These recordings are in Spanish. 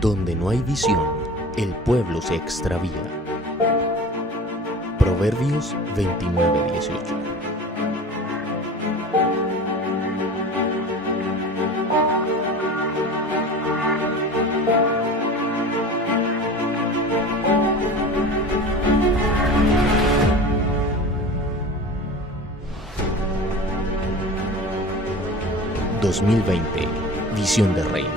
Donde no hay visión, el pueblo se extravía. Proverbios 29:18. ...2020... Visión de Reino.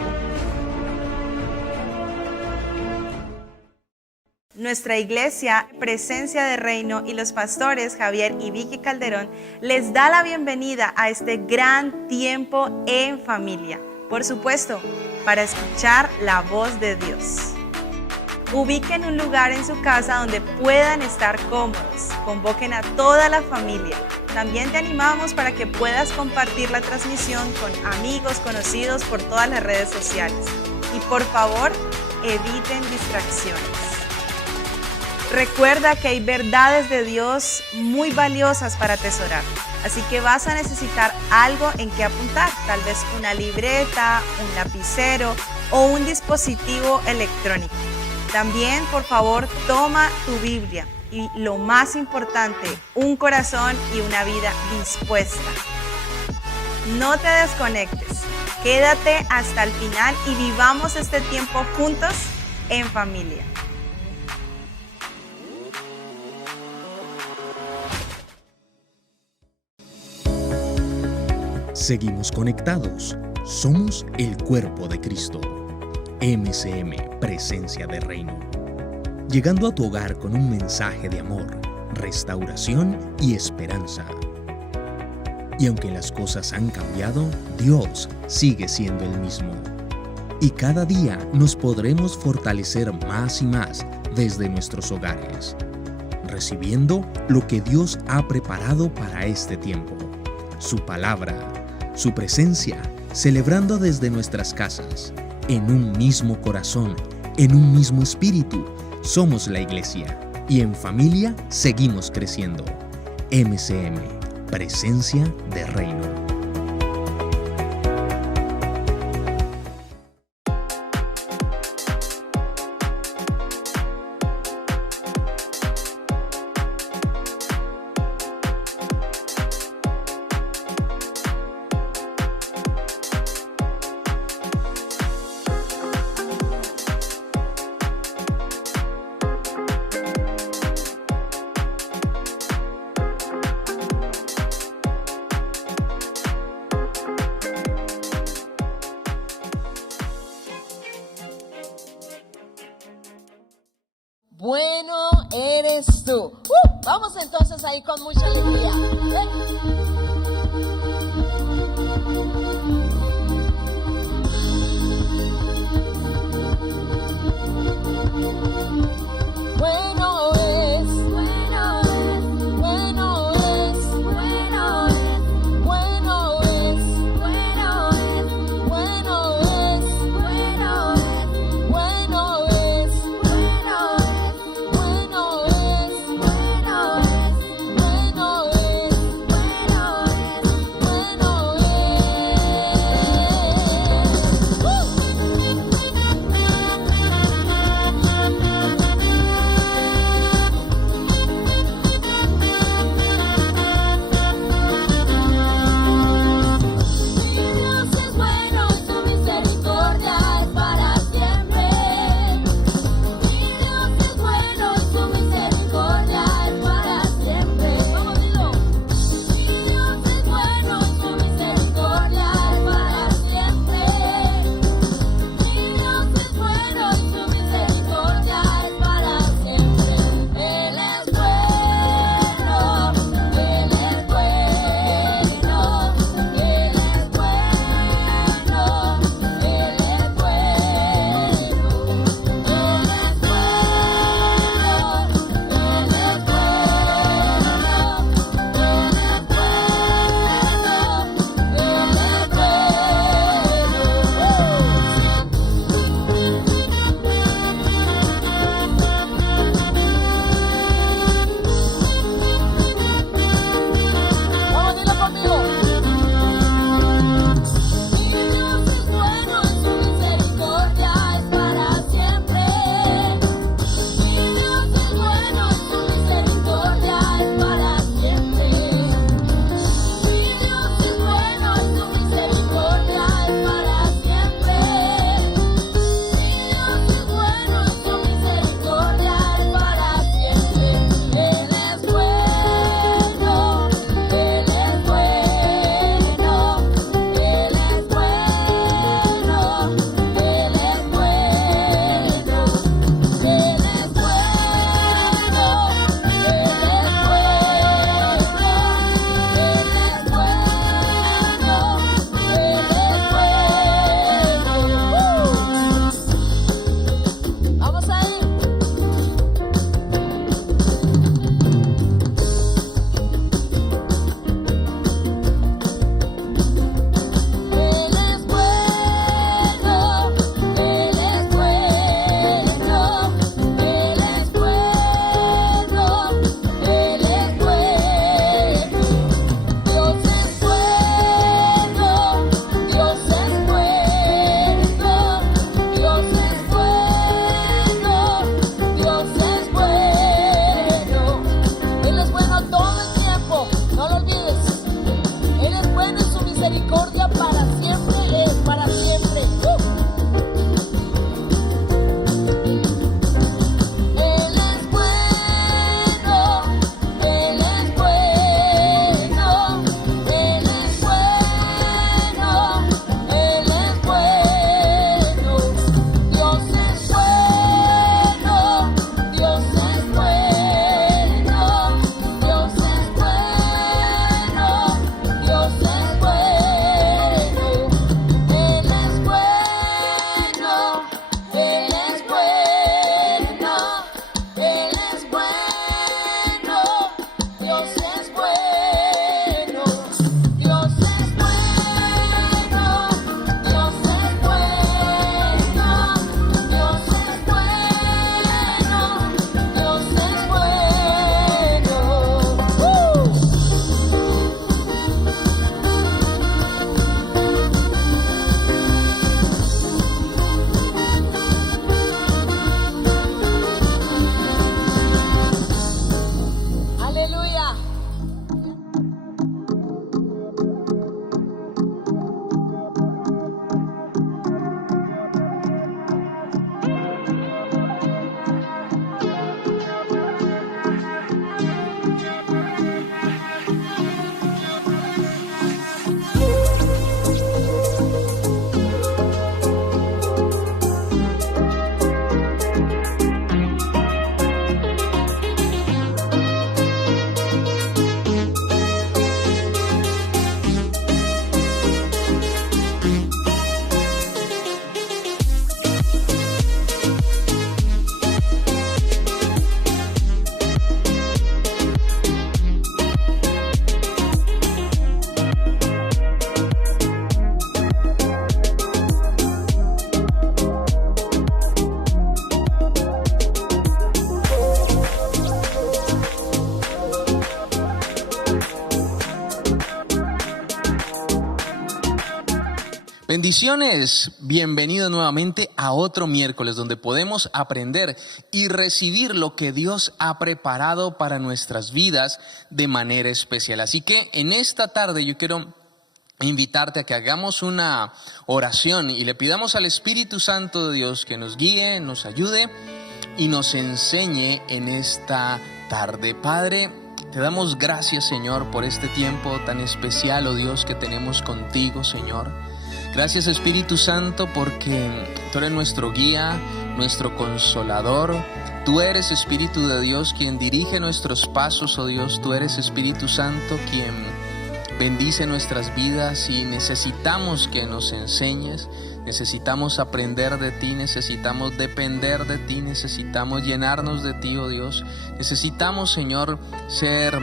Nuestra iglesia, Presencia de Reino, y los pastores Javier y Vicky Calderón les da la bienvenida a este gran tiempo en familia. Por supuesto, para escuchar la voz de Dios. Ubiquen un lugar en su casa donde puedan estar cómodos. Convoquen a toda la familia. También te animamos para que puedas compartir la transmisión con amigos, conocidos por todas las redes sociales. Y por favor, eviten distracciones. Recuerda que hay verdades de Dios muy valiosas para atesorar. Así que vas a necesitar algo en que apuntar. Tal vez una libreta, un lapicero o un dispositivo electrónico. También, por favor, toma tu Biblia. Y lo más importante, un corazón y una vida dispuesta. No te desconectes, quédate hasta el final y vivamos este tiempo juntos en familia. Seguimos conectados, somos el cuerpo de Cristo. MCM, Presencia de Reino. Llegando a tu hogar con un mensaje de amor, restauración y esperanza. Y aunque las cosas han cambiado, Dios sigue siendo el mismo. Y cada día nos podremos fortalecer más y más desde nuestros hogares, recibiendo lo que Dios ha preparado para este tiempo, su palabra, su presencia, celebrando desde nuestras casas, en un mismo corazón, en un mismo espíritu. Somos la iglesia y en familia seguimos creciendo. MCM, Presencia de Reino. Bueno eres tú. Vamos entonces ahí con mucha alegría. Bueno es, bueno es, bueno es, bueno es, bueno es, bueno es, bueno es, bueno es, bueno es, bueno es. Bendiciones, bienvenido nuevamente a otro miércoles donde podemos aprender y recibir lo que Dios ha preparado para nuestras vidas de manera especial. Así que en esta tarde yo quiero invitarte a que hagamos una oración y le pidamos al Espíritu Santo de Dios que nos guíe, nos ayude y nos enseñe en esta tarde. Padre, te damos gracias, Señor, por este tiempo tan especial, oh Dios, que tenemos contigo, Señor. Gracias, Espíritu Santo, porque tú eres nuestro guía, nuestro consolador. Tú eres, Espíritu de Dios, quien dirige nuestros pasos, oh Dios. Tú eres, Espíritu Santo, quien bendice nuestras vidas y necesitamos que nos enseñes. Necesitamos aprender de ti, necesitamos depender de ti, necesitamos llenarnos de ti, oh Dios. Necesitamos, Señor, ser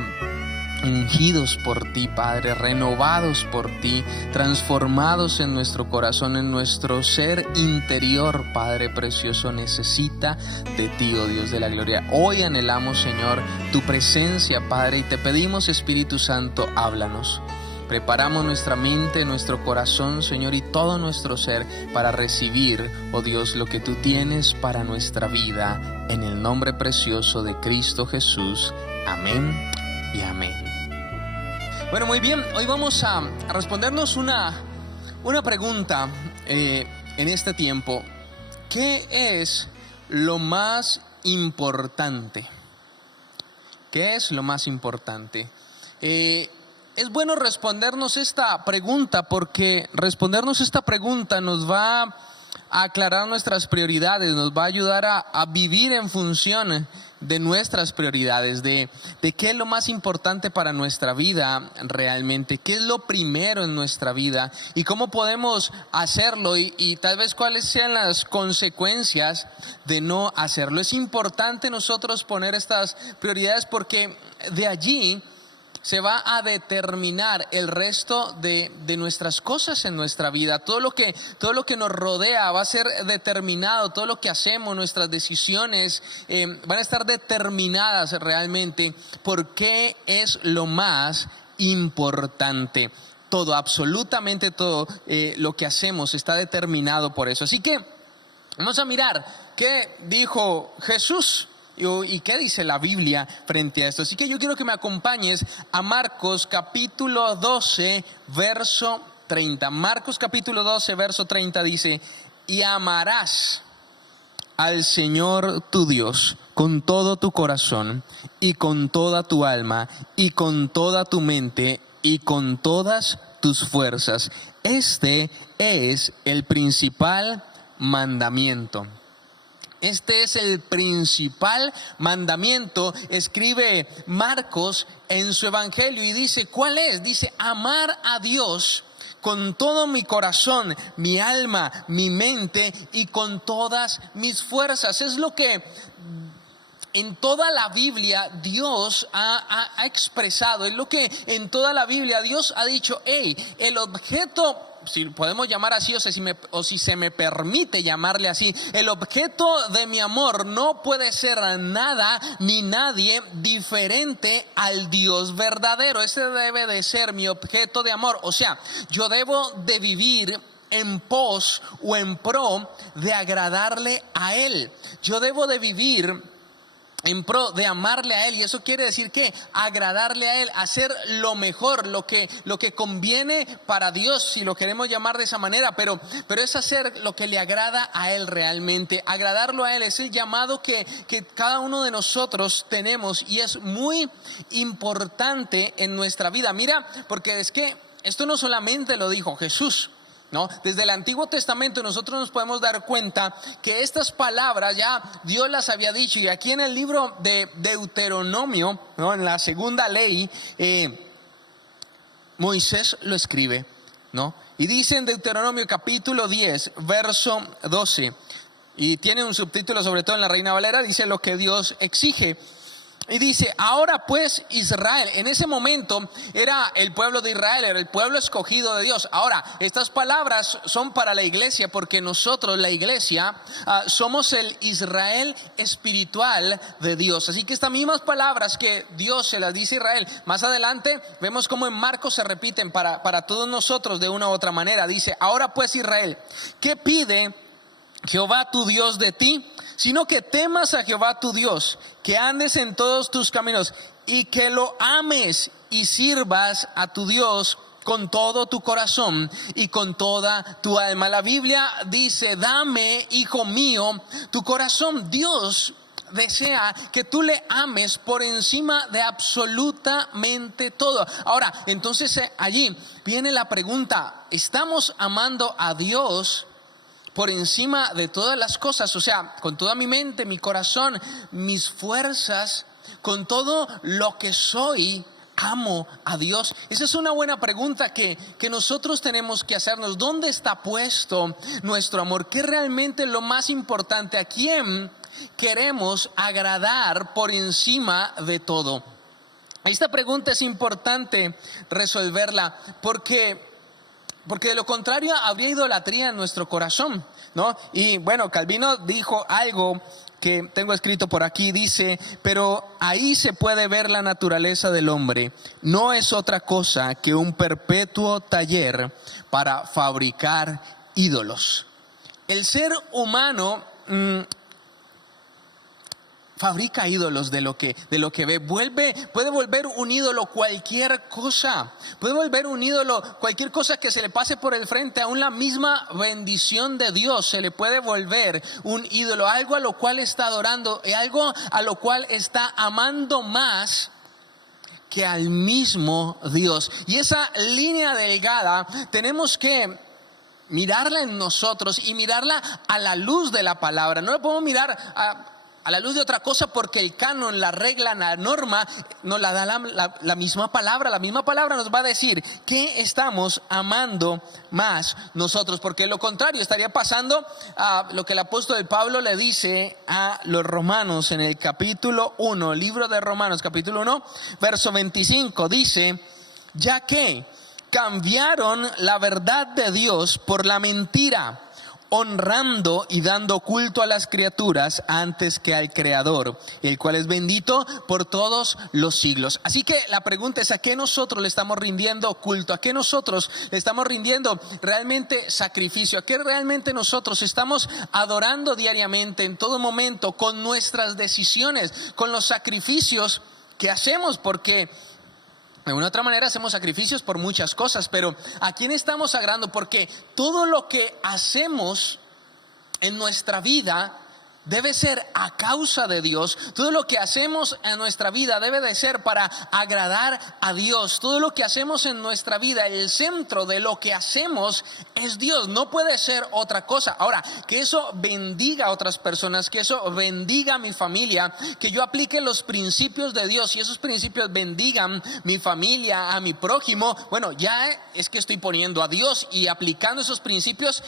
ungidos por ti, Padre, renovados por ti, transformados en nuestro corazón, en nuestro ser interior, Padre precioso, necesita de ti, oh Dios de la gloria. Hoy anhelamos, Señor, tu presencia, Padre, y te pedimos, Espíritu Santo, háblanos. Preparamos nuestra mente, nuestro corazón, Señor, y todo nuestro ser para recibir, oh Dios, lo que tú tienes para nuestra vida, en el nombre precioso de Cristo Jesús. Amén y amén. Bueno, muy bien, hoy vamos a respondernos una pregunta en este tiempo. ¿Qué es lo más importante? ¿Qué es lo más importante? Es bueno respondernos esta pregunta porque respondernos esta pregunta nos va a aclarar nuestras prioridades, nos va a ayudar a vivir en función de nuestras prioridades, de qué es lo más importante para nuestra vida realmente, qué es lo primero en nuestra vida y cómo podemos hacerlo y tal vez cuáles sean las consecuencias de no hacerlo. Es importante nosotros poner estas prioridades porque de allí se va a determinar el resto de nuestras cosas en nuestra vida. Todo lo que nos rodea va a ser determinado. Todo lo que hacemos, nuestras decisiones van a estar determinadas realmente por qué es lo más importante. Todo, absolutamente todo lo que hacemos está determinado por eso. Así que vamos a mirar qué dijo Jesús y qué dice la Biblia frente a esto. Así que yo quiero que me acompañes a Marcos capítulo 12, verso 30. Marcos capítulo 12, verso 30 dice: y amarás al Señor tu Dios con todo tu corazón y con toda tu alma y con toda tu mente y con todas tus fuerzas. Este es el principal mandamiento. Este es el principal mandamiento. Escribe Marcos en su evangelio y dice, ¿cuál es? Dice, amar a Dios con todo mi corazón, mi alma, mi mente y con todas mis fuerzas. Es lo que en toda la Biblia Dios ha expresado. Es lo que en toda la Biblia Dios ha dicho, el objeto, si podemos llamar así, o si se me permite llamarle así, el objeto de mi amor no puede ser nada ni nadie diferente al Dios verdadero. Ese debe de ser mi objeto de amor. O sea, yo debo de vivir en pos o en pro de agradarle a Él. Yo debo de vivir en pro de amarle a Él, y eso quiere decir que agradarle a Él, hacer lo mejor, lo que conviene para Dios, si lo queremos llamar de esa manera, pero es hacer lo que le agrada a Él realmente. Agradarlo a Él es el llamado que cada uno de nosotros tenemos y es muy importante en nuestra vida. Mira, porque es que esto no solamente lo dijo Jesús, ¿no? Desde el Antiguo Testamento nosotros nos podemos dar cuenta que estas palabras ya Dios las había dicho, y aquí en el libro de Deuteronomio, ¿no? En la segunda ley, Moisés lo escribe, ¿no? Y dice en Deuteronomio capítulo 10, verso 12, y tiene un subtítulo sobre todo en la Reina Valera, dice lo que Dios exige. Y dice, ahora pues Israel, en ese momento era el pueblo de Israel, era el pueblo escogido de Dios. Ahora, estas palabras son para la iglesia, porque nosotros, la iglesia, somos el Israel espiritual de Dios. Así que estas mismas palabras que Dios se las dice a Israel, más adelante vemos cómo en Marcos se repiten para todos nosotros de una u otra manera. Dice, ahora pues Israel, ¿qué pide Jehová tu Dios de ti? Sino que temas a Jehová tu Dios, que andes en todos tus caminos y que lo ames y sirvas a tu Dios con todo tu corazón y con toda tu alma. La Biblia dice, dame, hijo mío, tu corazón. Dios desea que tú le ames por encima de absolutamente todo. Ahora, entonces allí viene la pregunta, ¿estamos amando a Dios por encima de todas las cosas? O sea, con toda mi mente, mi corazón, mis fuerzas, con todo lo que soy, amo a Dios. Esa es una buena pregunta que nosotros tenemos que hacernos. ¿Dónde está puesto nuestro amor? ¿Qué es realmente lo más importante? ¿A quién queremos agradar por encima de todo? Esta pregunta es importante resolverla porque de lo contrario habría idolatría en nuestro corazón, ¿no? Y bueno, Calvino dijo algo que tengo escrito por aquí, dice, pero ahí se puede ver la naturaleza del hombre. No es otra cosa que un perpetuo taller para fabricar ídolos. El ser humano fabrica ídolos de lo que ve. Puede volver un ídolo cualquier cosa. Puede volver un ídolo cualquier cosa que se le pase por el frente. Aún la misma bendición de Dios se le puede volver un ídolo. Algo a lo cual está adorando, algo a lo cual está amando más que al mismo Dios. Y esa línea delgada tenemos que mirarla en nosotros y mirarla a la luz de la palabra. No la podemos mirar a la luz de otra cosa, porque el canon, la regla, la norma nos la da la misma palabra. La misma palabra nos va a decir que estamos amando más nosotros, porque lo contrario estaría pasando a lo que el apóstol Pablo le dice a los romanos en el capítulo 1, libro de Romanos capítulo 1, verso 25, dice, ya que cambiaron la verdad de Dios por la mentira, honrando y dando culto a las criaturas antes que al Creador, el cual es bendito por todos los siglos. Así que la pregunta es, ¿a qué nosotros le estamos rindiendo culto? ¿A qué nosotros le estamos rindiendo realmente sacrificio? ¿A qué realmente nosotros estamos adorando diariamente, en todo momento, con nuestras decisiones, con los sacrificios que hacemos? Porque de una u otra manera hacemos sacrificios por muchas cosas, pero ¿a quién estamos agradando? Porque todo lo que hacemos en nuestra vida debe ser a causa de Dios. Todo lo que hacemos en nuestra vida debe de ser para agradar a Dios. Todo lo que hacemos en nuestra vida, el centro de lo que hacemos es Dios. No puede ser otra cosa. Ahora, que eso bendiga a otras personas, que eso bendiga a mi familia, que yo aplique los principios de Dios y esos principios bendigan mi familia, a mi prójimo. Bueno, ya es que estoy poniendo a Dios y aplicando esos principios,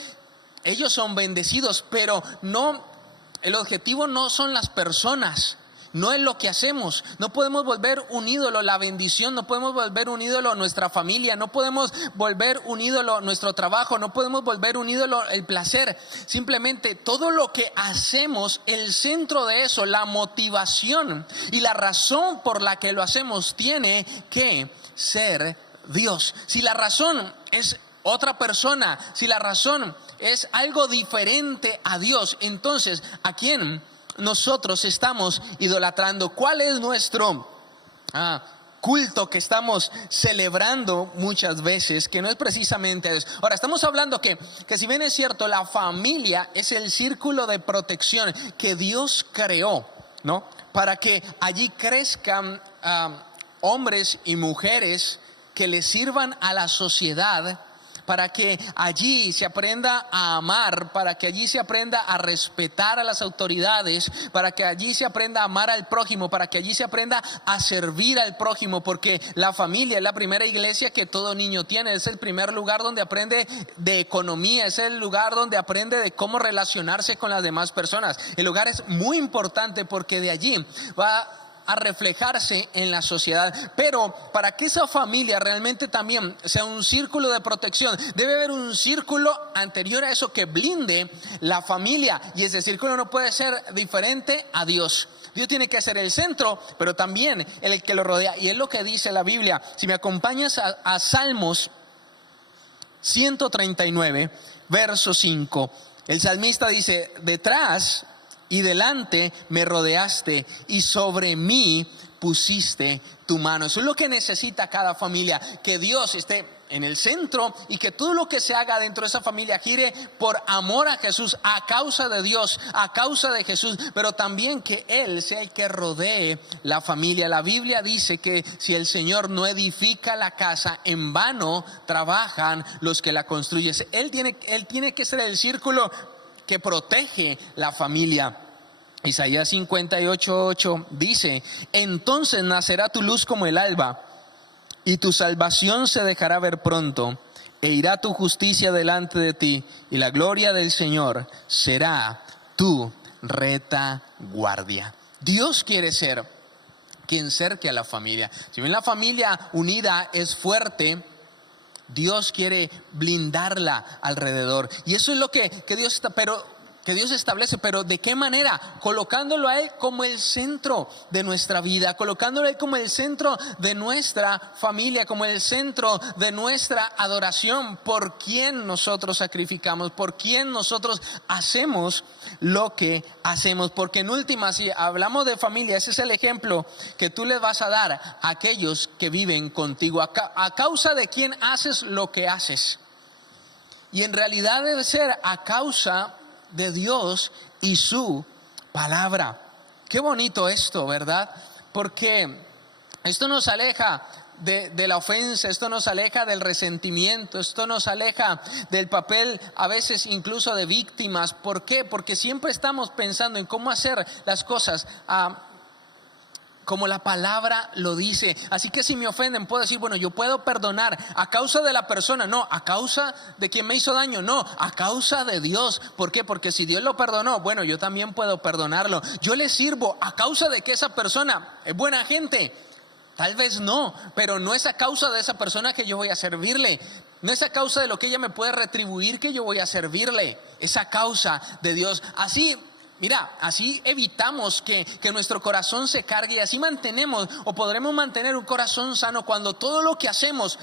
ellos son bendecidos, pero no. El objetivo no son las personas, no es lo que hacemos. No podemos volver un ídolo la bendición, no podemos volver un ídolo nuestra familia, no podemos volver un ídolo nuestro trabajo, no podemos volver un ídolo el placer. Simplemente todo lo que hacemos, el centro de eso, la motivación y la razón por la que lo hacemos tiene que ser Dios. Si la razón es otra persona, si la razón es algo diferente a Dios, entonces ¿a quién nosotros estamos idolatrando? ¿Cuál es nuestro culto que estamos celebrando muchas veces, que no es precisamente eso? Ahora, estamos hablando que si bien es cierto, la familia es el círculo de protección que Dios creó, ¿no? Para que allí crezcan hombres y mujeres que le sirvan a la sociedad, para que allí se aprenda a amar, para que allí se aprenda a respetar a las autoridades, para que allí se aprenda a amar al prójimo, para que allí se aprenda a servir al prójimo, porque la familia es la primera iglesia que todo niño tiene, es el primer lugar donde aprende de economía, es el lugar donde aprende de cómo relacionarse con las demás personas. El hogar es muy importante porque de allí va a reflejarse en la sociedad. Pero para que esa familia realmente también sea un círculo de protección, debe haber un círculo anterior a eso que blinde la familia, y ese círculo no puede ser diferente a Dios. Dios tiene que ser el centro, pero también el que lo rodea, y es lo que dice la Biblia. Si me acompañas a Salmos 139, verso 5, el salmista dice: detrás y delante me rodeaste, y sobre mí pusiste tu mano. Eso es lo que necesita cada familia, que Dios esté en el centro y que todo lo que se haga dentro de esa familia gire por amor a Jesús, a causa de Dios, a causa de Jesús, pero también que Él sea el que rodee la familia. La Biblia dice que si el Señor no edifica la casa, en vano trabajan los que la construyen. Él tiene que ser el círculo que protege la familia. Isaías 58:8 dice: entonces nacerá tu luz como el alba, y tu salvación se dejará ver pronto, e irá tu justicia delante de ti, y la gloria del Señor será tu retaguardia. Dios quiere ser quien cerque a la familia. Si bien la familia unida es fuerte, Dios quiere blindarla alrededor, y eso es lo que Dios está, que Dios establece. Pero ¿de qué manera? Colocándolo a Él como el centro de nuestra vida, colocándolo a Él como el centro de nuestra familia, como el centro de nuestra adoración, por quien nosotros sacrificamos, por quien nosotros hacemos lo que hacemos. Porque en última, si hablamos de familia, ese es el ejemplo que tú les vas a dar a aquellos que viven contigo, a causa de quien haces lo que haces. Y en realidad debe ser a causa de Dios y su palabra. Qué bonito esto, ¿verdad? Porque esto nos aleja de la ofensa, esto nos aleja del resentimiento, esto nos aleja del papel a veces incluso de víctimas. ¿Por qué? Porque siempre estamos pensando en cómo hacer las cosas como la palabra lo dice. Así que si me ofenden, puedo decir: bueno, yo puedo perdonar a causa de la persona, no a causa de quien me hizo daño, no, a causa de Dios. ¿Por qué? Porque si Dios lo perdonó, bueno, yo también puedo perdonarlo. Yo le sirvo a causa de que esa persona es buena gente. Tal vez no, pero no es a causa de esa persona que yo voy a servirle. No es a causa de lo que ella me puede retribuir que yo voy a servirle. Es a causa de Dios. Así, mira, así evitamos que nuestro corazón se cargue, y así mantenemos o podremos mantener un corazón sano cuando todo lo que hacemos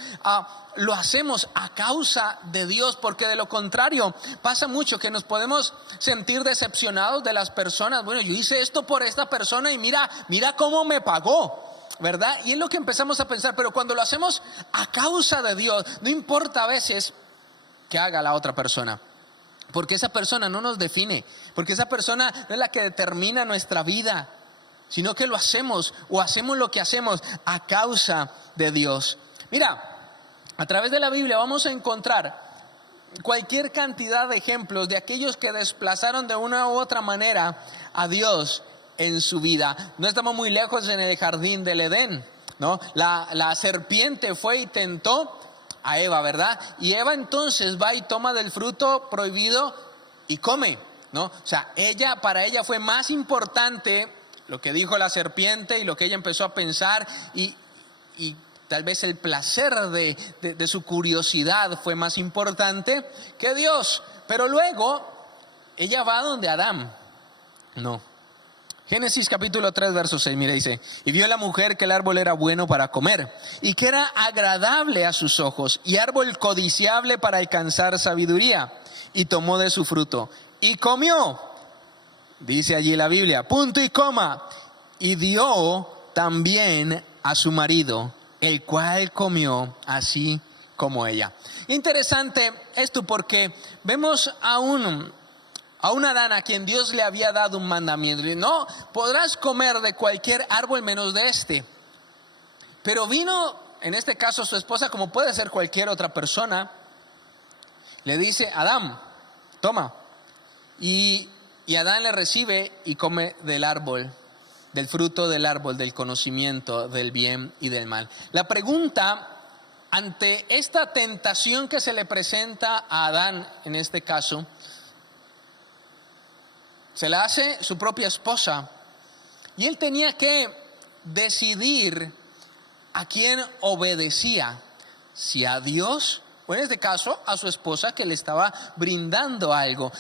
lo hacemos a causa de Dios. Porque de lo contrario pasa mucho que nos podemos sentir decepcionados de las personas. Bueno, yo hice esto por esta persona y mira cómo me pagó, ¿verdad? Y es lo que empezamos a pensar. Pero cuando lo hacemos a causa de Dios, no importa a veces que haga la otra persona, porque esa persona no nos define, porque esa persona no es la que determina nuestra vida, sino que lo hacemos o hacemos lo que hacemos a causa de Dios. Mira, a través de la Biblia vamos a encontrar cualquier cantidad de ejemplos de aquellos que desplazaron de una u otra manera a Dios en su vida. No estamos muy lejos en el jardín del Edén, ¿no? La serpiente fue y tentó a Eva, ¿verdad? Y Eva entonces va y toma del fruto prohibido y come, ¿no? O sea, para ella fue más importante lo que dijo la serpiente y lo que ella empezó a pensar, y tal vez el placer de su curiosidad fue más importante que Dios. Pero luego ella va donde Adán, no. Génesis capítulo 3 verso 6, mira, dice: y vio la mujer que el árbol era bueno para comer, y que era agradable a sus ojos, y árbol codiciable para alcanzar sabiduría, y tomó de su fruto, y comió. Dice allí la Biblia, punto y coma, y dio también a su marido, el cual comió así como ella. Interesante esto, porque vemos a un Adán a quien Dios le había dado un mandamiento. No podrás comer de cualquier árbol menos de este. Pero vino, en este caso su esposa, como puede ser cualquier otra persona, le dice: Adán, toma. Y Adán le recibe y come del árbol, del fruto del árbol del conocimiento del bien y del mal. La pregunta ante esta tentación que se le presenta a Adán, en este caso, se la hace su propia esposa, y él tenía que decidir a quién obedecía, si a Dios o en este caso a su esposa que le estaba brindando algo.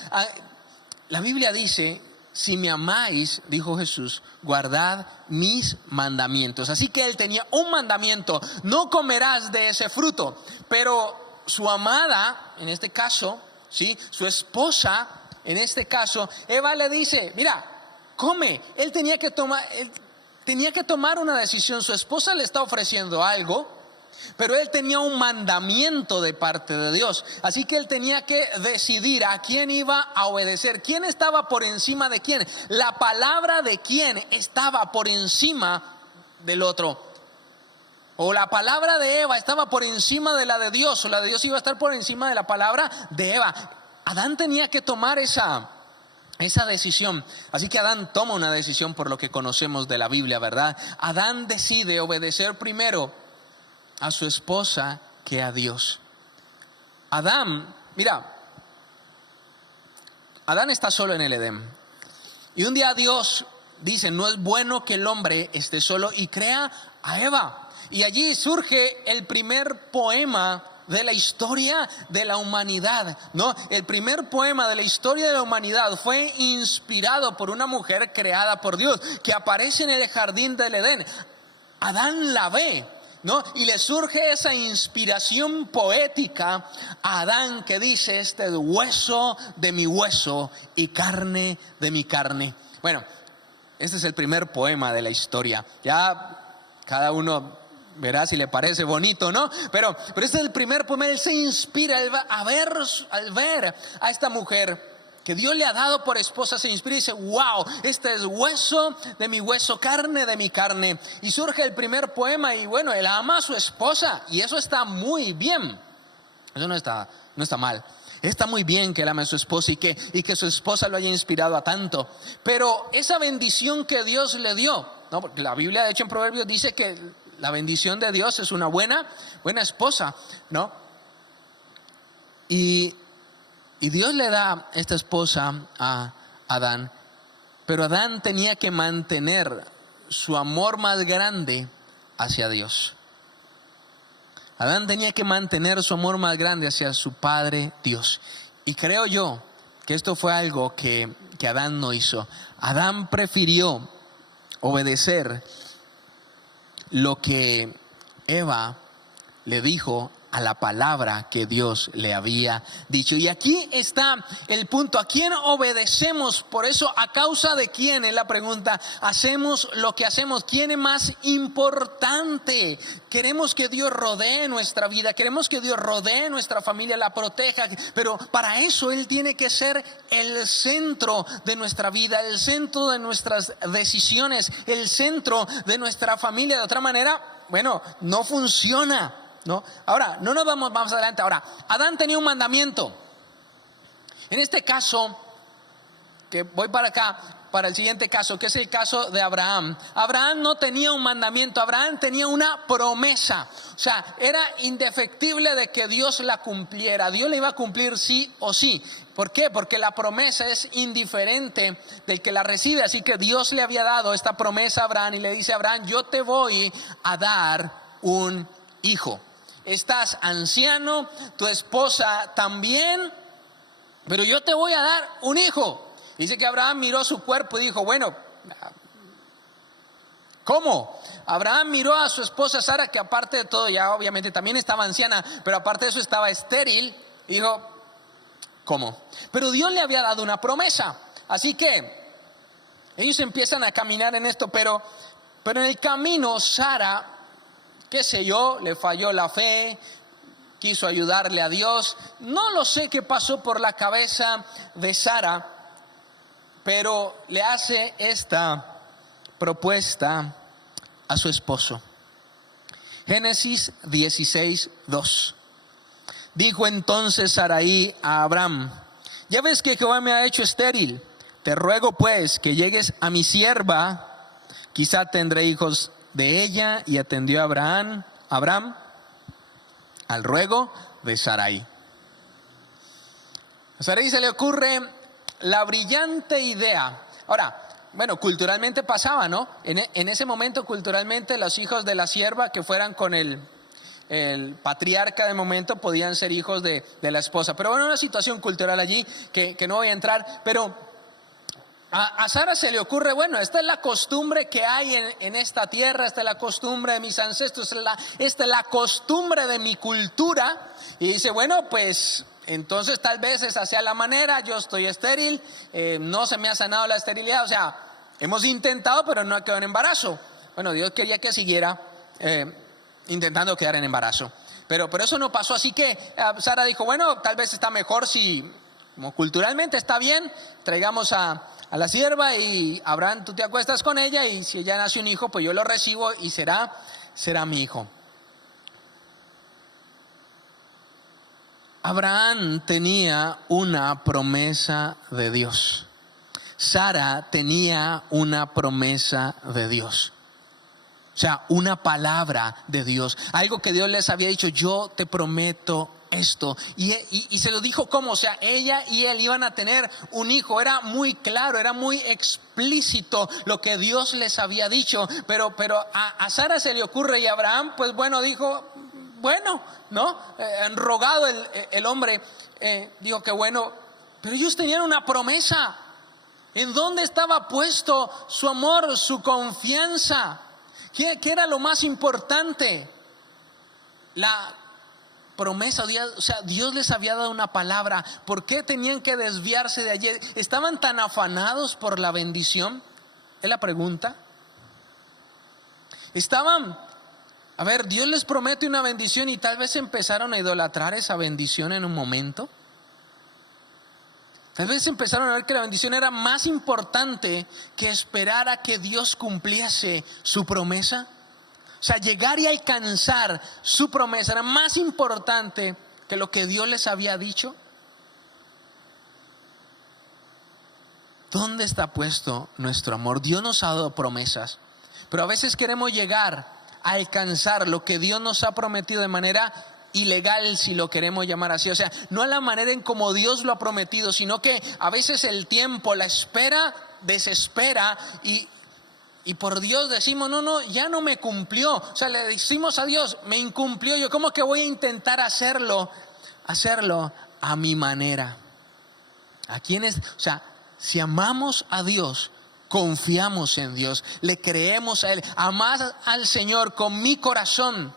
La Biblia dice: si me amáis, dijo Jesús, guardad mis mandamientos. Así que él tenía un mandamiento: no comerás de ese fruto. Pero su amada, en este caso, ¿sí?, su esposa, en este caso, Eva le dice: mira, come. Él tenía que tomar una decisión. Su esposa le está ofreciendo algo, pero él tenía un mandamiento de parte de Dios. Así que él tenía que decidir a quién iba a obedecer. ¿Quién estaba por encima de quién? La palabra de quién estaba por encima del otro. O la palabra de Eva estaba por encima de la de Dios, o la de Dios iba a estar por encima de la palabra de Eva. Adán tenía que tomar esa decisión. Así que Adán toma una decisión por lo que conocemos de la Biblia, ¿verdad? Adán decide obedecer primero a su esposa que a Dios. Adán está solo en el Edén. Y un día Dios dice: no es bueno que el hombre esté solo, y crea a Eva. Y allí surge el primer poema de la historia de la humanidad, ¿no? El primer poema de la historia de la humanidad fue inspirado por una mujer creada por Dios, que aparece en el jardín del Edén. Adán la ve, ¿no? Y le surge esa inspiración poética a Adán, que dice: este es hueso de mi hueso y carne de mi carne. Bueno, este es el primer poema de la historia. Ya cada uno verá si le parece bonito, ¿no? Pero este es el primer poema. Él se inspira al ver a esta mujer que Dios le ha dado por esposa, se inspira y dice: wow, este es hueso de mi hueso, carne de mi carne. Y surge el primer poema. Y bueno, él ama a su esposa, y eso está muy bien. Eso no está mal. Está muy bien que él ame a su esposa y que su esposa lo haya inspirado a tanto. Pero esa bendición que Dios le dio, ¿no? Porque la Biblia, de hecho, en Proverbios dice que la bendición de Dios es una buena esposa, ¿no? Y Dios le da esta esposa a Adán, pero Adán tenía que mantener su amor más grande hacia Dios. Adán tenía que mantener su amor más grande hacia su Padre Dios. Y creo yo que esto fue algo que Adán no hizo. Adán prefirió obedecer lo que Eva le dijo a la palabra que Dios le había dicho. Y aquí está el punto: ¿a quién obedecemos? Por eso, ¿a causa de quién? Es la pregunta. Hacemos lo que hacemos. ¿Quién es más importante? Queremos que Dios rodee nuestra vida, queremos que Dios rodee nuestra familia, la proteja, pero para eso Él tiene que ser el centro de nuestra vida, el centro de nuestras decisiones, el centro de nuestra familia. De otra manera, bueno, no funciona, ¿no? Ahora, no nos vamos más adelante. Ahora, Adán tenía un mandamiento. En este caso, que voy para acá, para el siguiente caso, que es el caso de Abraham. Abraham no tenía un mandamiento, Abraham tenía una promesa. O sea, era indefectible de que Dios la cumpliera. Dios la iba a cumplir sí o sí. ¿Por qué? Porque la promesa es indiferente del que la recibe. Así que Dios le había dado esta promesa a Abraham y le dice a Abraham: yo te voy a dar un hijo. Estás anciano, tu esposa también, pero yo te voy a dar un hijo. Dice que Abraham miró su cuerpo y dijo: bueno, ¿cómo? Abraham miró a su esposa Sara, que aparte de todo ya obviamente también estaba anciana, pero aparte de eso estaba estéril, y dijo: ¿cómo? Pero Dios le había dado una promesa. Así que ellos empiezan a caminar en esto, pero en el camino Sara, qué sé yo, le falló la fe, quiso ayudarle a Dios. No lo sé qué pasó por la cabeza de Sara, pero le hace esta propuesta a su esposo. Génesis 16:2. Dijo entonces Sarai a Abraham: ya ves que Jehová me ha hecho estéril, te ruego pues que llegues a mi sierva, quizá tendré hijos de ella. Y atendió a Abraham al ruego de Sarai. A Sarai se le ocurre la brillante idea. Ahora, bueno, culturalmente pasaba, ¿no? En ese momento culturalmente los hijos de la sierva que fueran con el patriarca de momento podían ser hijos de la esposa. Pero bueno, una situación cultural allí que no voy a entrar, pero a Sara se le ocurre, bueno, esta es la costumbre que hay en esta tierra, esta es la costumbre de mis ancestros, esta es la costumbre de mi cultura. Y dice, bueno, pues entonces tal vez esa sea la manera, yo estoy estéril, no se me ha sanado la esterilidad, o sea, hemos intentado pero no ha quedado en embarazo. Bueno, Dios quería que siguiera intentando quedar en embarazo, pero eso no pasó, así que Sara dijo, bueno, tal vez está mejor si, como culturalmente está bien, traigamos a la sierva y Abraham, tú te acuestas con ella y si ella nace un hijo, pues yo lo recibo y será mi hijo. Abraham tenía una promesa de Dios. Sara tenía una promesa de Dios. O sea, una palabra de Dios. Algo que Dios les había dicho, yo te prometo esto. Y se lo dijo cómo, o sea, ella y él iban a tener un hijo. Era muy claro, era muy explícito lo que Dios les había dicho. Pero a Sara se le ocurre y Abraham, pues bueno, dijo, bueno, ¿no? Rogado el hombre, dijo que bueno, pero ellos tenían una promesa. ¿En dónde estaba puesto su amor, su confianza? ¿Qué era lo más importante? La promesa, o sea, Dios les había dado una palabra. ¿Por qué tenían que desviarse de allí? ¿Estaban tan afanados por la bendición? Es la pregunta. A ver, Dios les promete una bendición y tal vez empezaron a idolatrar esa bendición en un momento. Tal vez empezaron a ver que la bendición era más importante que esperar a que Dios cumpliese su promesa. O sea, llegar y alcanzar su promesa era más importante que lo que Dios les había dicho. ¿Dónde está puesto nuestro amor? Dios nos ha dado promesas, pero a veces queremos llegar a alcanzar lo que Dios nos ha prometido de manera ilegal, si lo queremos llamar así. O sea, no a la manera en como Dios lo ha prometido, sino que a veces el tiempo, la espera desespera y por Dios decimos, no, ya no me cumplió. O sea, le decimos a Dios, me incumplió, yo cómo que voy a intentar hacerlo a mi manera. ¿A quiénes? O sea, si amamos a Dios, confiamos en Dios, le creemos a Él, amar al Señor con mi corazón,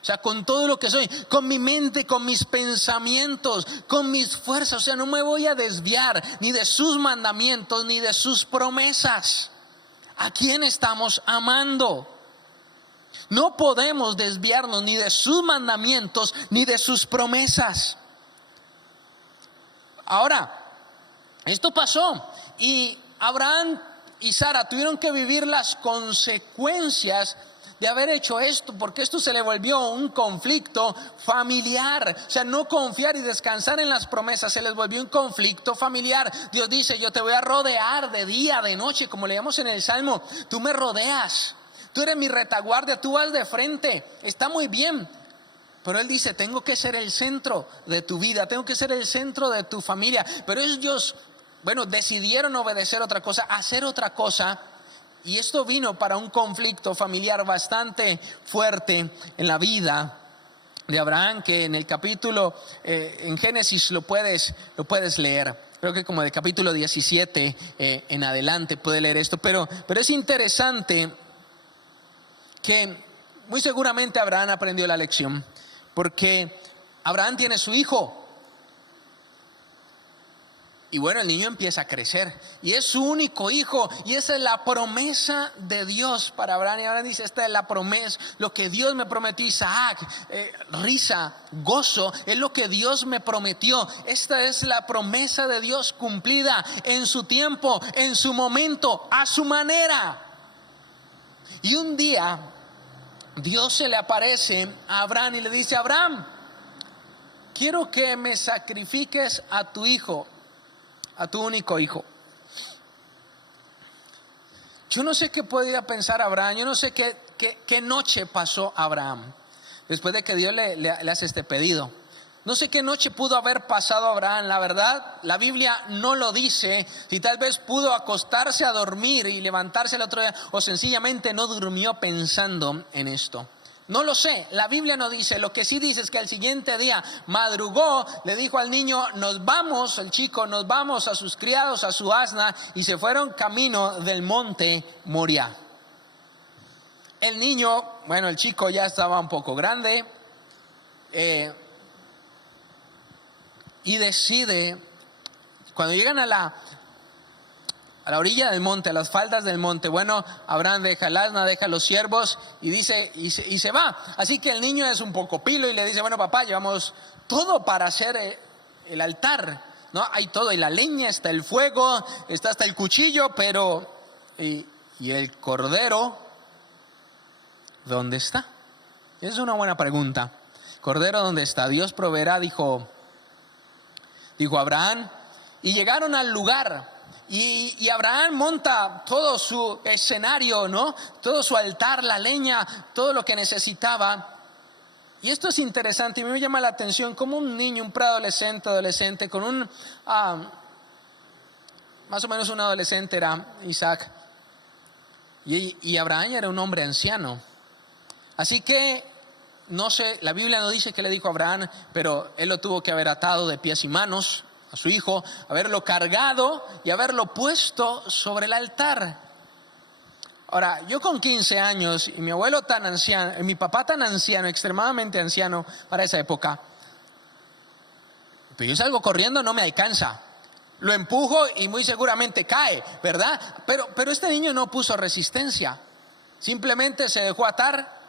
o sea, con todo lo que soy, con mi mente, con mis pensamientos, con mis fuerzas. O sea, no me voy a desviar ni de sus mandamientos ni de sus promesas. ¿A quién estamos amando? No podemos desviarnos ni de sus mandamientos ni de sus promesas. Ahora, esto pasó y Abraham y Sara tuvieron que vivir las consecuencias de haber hecho esto, porque esto se le volvió un conflicto familiar. O sea, no confiar y descansar en las promesas se les volvió un conflicto familiar. Dios dice, yo te voy a rodear de día, de noche, como leemos en el Salmo. Tú me rodeas, tú eres mi retaguardia, tú vas de frente. Está muy bien, pero Él dice, tengo que ser el centro de tu vida, tengo que ser el centro de tu familia. Pero ellos, bueno, decidieron obedecer otra cosa, hacer otra cosa. Y esto vino para un conflicto familiar bastante fuerte en la vida de Abraham, que en el capítulo, en Génesis lo puedes leer. Creo que como de capítulo 17 en adelante puede leer esto. Pero es interesante que muy seguramente Abraham aprendió la lección, porque Abraham tiene su hijo. Y bueno, el niño empieza a crecer y es su único hijo, y esa es la promesa de Dios para Abraham. Y Abraham dice, esta es la promesa, lo que Dios me prometió. Isaac, risa, gozo, es lo que Dios me prometió. Esta es la promesa de Dios cumplida en su tiempo, en su momento, a su manera. Y un día Dios se le aparece a Abraham y le dice, Abraham, quiero que me sacrifiques a tu hijo, a tu único hijo. Yo no sé qué podía pensar Abraham, yo no sé qué noche pasó Abraham después de que Dios le hace este pedido. No sé qué noche pudo haber pasado Abraham, la verdad, la Biblia no lo dice, si tal vez pudo acostarse a dormir y levantarse el otro día, o sencillamente no durmió pensando en esto. No lo sé, la Biblia no dice. Lo que sí dice es que al siguiente día madrugó, le dijo al niño, nos vamos, el chico, nos vamos, a sus criados, a su asna, y se fueron camino del monte Moriah. El niño, bueno, el chico ya estaba un poco grande, y decide, cuando llegan a la orilla del monte, a las faldas del monte, bueno, Abraham deja el asna, deja los siervos y dice, y se va. Así que el niño es un poco pilo y le dice, bueno, papá, llevamos todo para hacer el altar, ¿no? Hay todo, y la leña, está el fuego, está hasta el cuchillo, pero y el cordero, ¿dónde está? Es una buena pregunta. Cordero, ¿dónde está? Dios proveerá, dijo Abraham, y llegaron al lugar. Y Abraham monta todo su escenario, ¿no? Todo su altar, la leña, todo lo que necesitaba. Y esto es interesante, y me llama la atención como un niño, un adolescente, con un, más o menos un adolescente era Isaac. Y Abraham era un hombre anciano. Así que, no sé, la Biblia no dice qué le dijo a Abraham, pero él lo tuvo que haber atado de pies y manos a su hijo, haberlo cargado y haberlo puesto sobre el altar. Ahora, yo con 15 años y mi abuelo tan anciano, mi papá tan anciano, extremadamente anciano para esa época, pero yo salgo corriendo, no me alcanza. Lo empujo y muy seguramente cae, ¿verdad? Pero este niño no puso resistencia. Simplemente se dejó atar,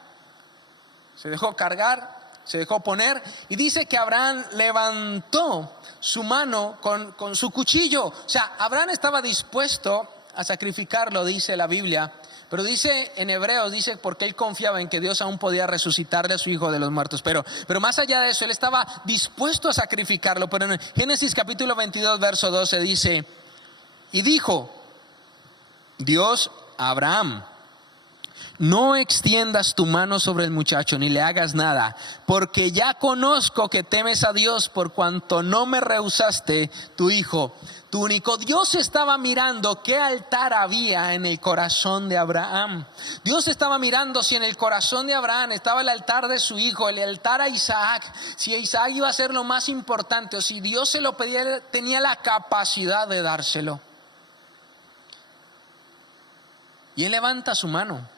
se dejó cargar, se dejó poner, y dice que Abraham levantó su mano con su cuchillo. O sea, Abraham estaba dispuesto a sacrificarlo, dice la Biblia, pero dice en Hebreos, dice porque él confiaba en que Dios aún podía resucitarle a su hijo de los muertos, pero más allá de eso, él estaba dispuesto a sacrificarlo. Pero en Génesis capítulo 22 verso 12 dice, y dijo Dios a Abraham, no extiendas tu mano sobre el muchacho ni le hagas nada, porque ya conozco que temes a Dios por cuanto no me rehusaste tu hijo, tu único. Dios estaba mirando qué altar había en el corazón de Abraham. Dios estaba mirando si en el corazón de Abraham estaba el altar de su hijo, el altar a Isaac, si Isaac iba a ser lo más importante o si Dios se lo pedía, tenía la capacidad de dárselo. Y él levanta su mano.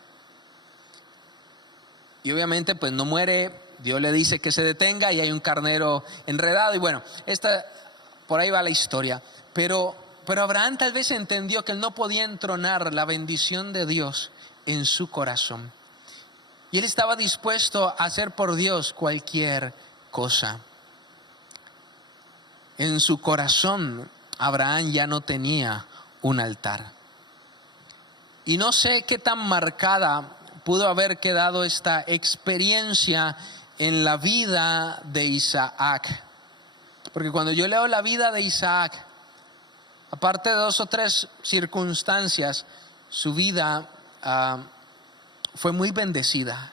Y obviamente pues no muere, Dios le dice que se detenga y hay un carnero enredado. Y bueno, por ahí va la historia. Pero Abraham tal vez entendió que él no podía entronar la bendición de Dios en su corazón. Y él estaba dispuesto a hacer por Dios cualquier cosa. En su corazón Abraham ya no tenía un altar. Y no sé qué tan marcada pudo haber quedado esta experiencia en la vida de Isaac. Porque cuando yo leo la vida de Isaac, aparte de 2 o 3 circunstancias, su vida fue muy bendecida.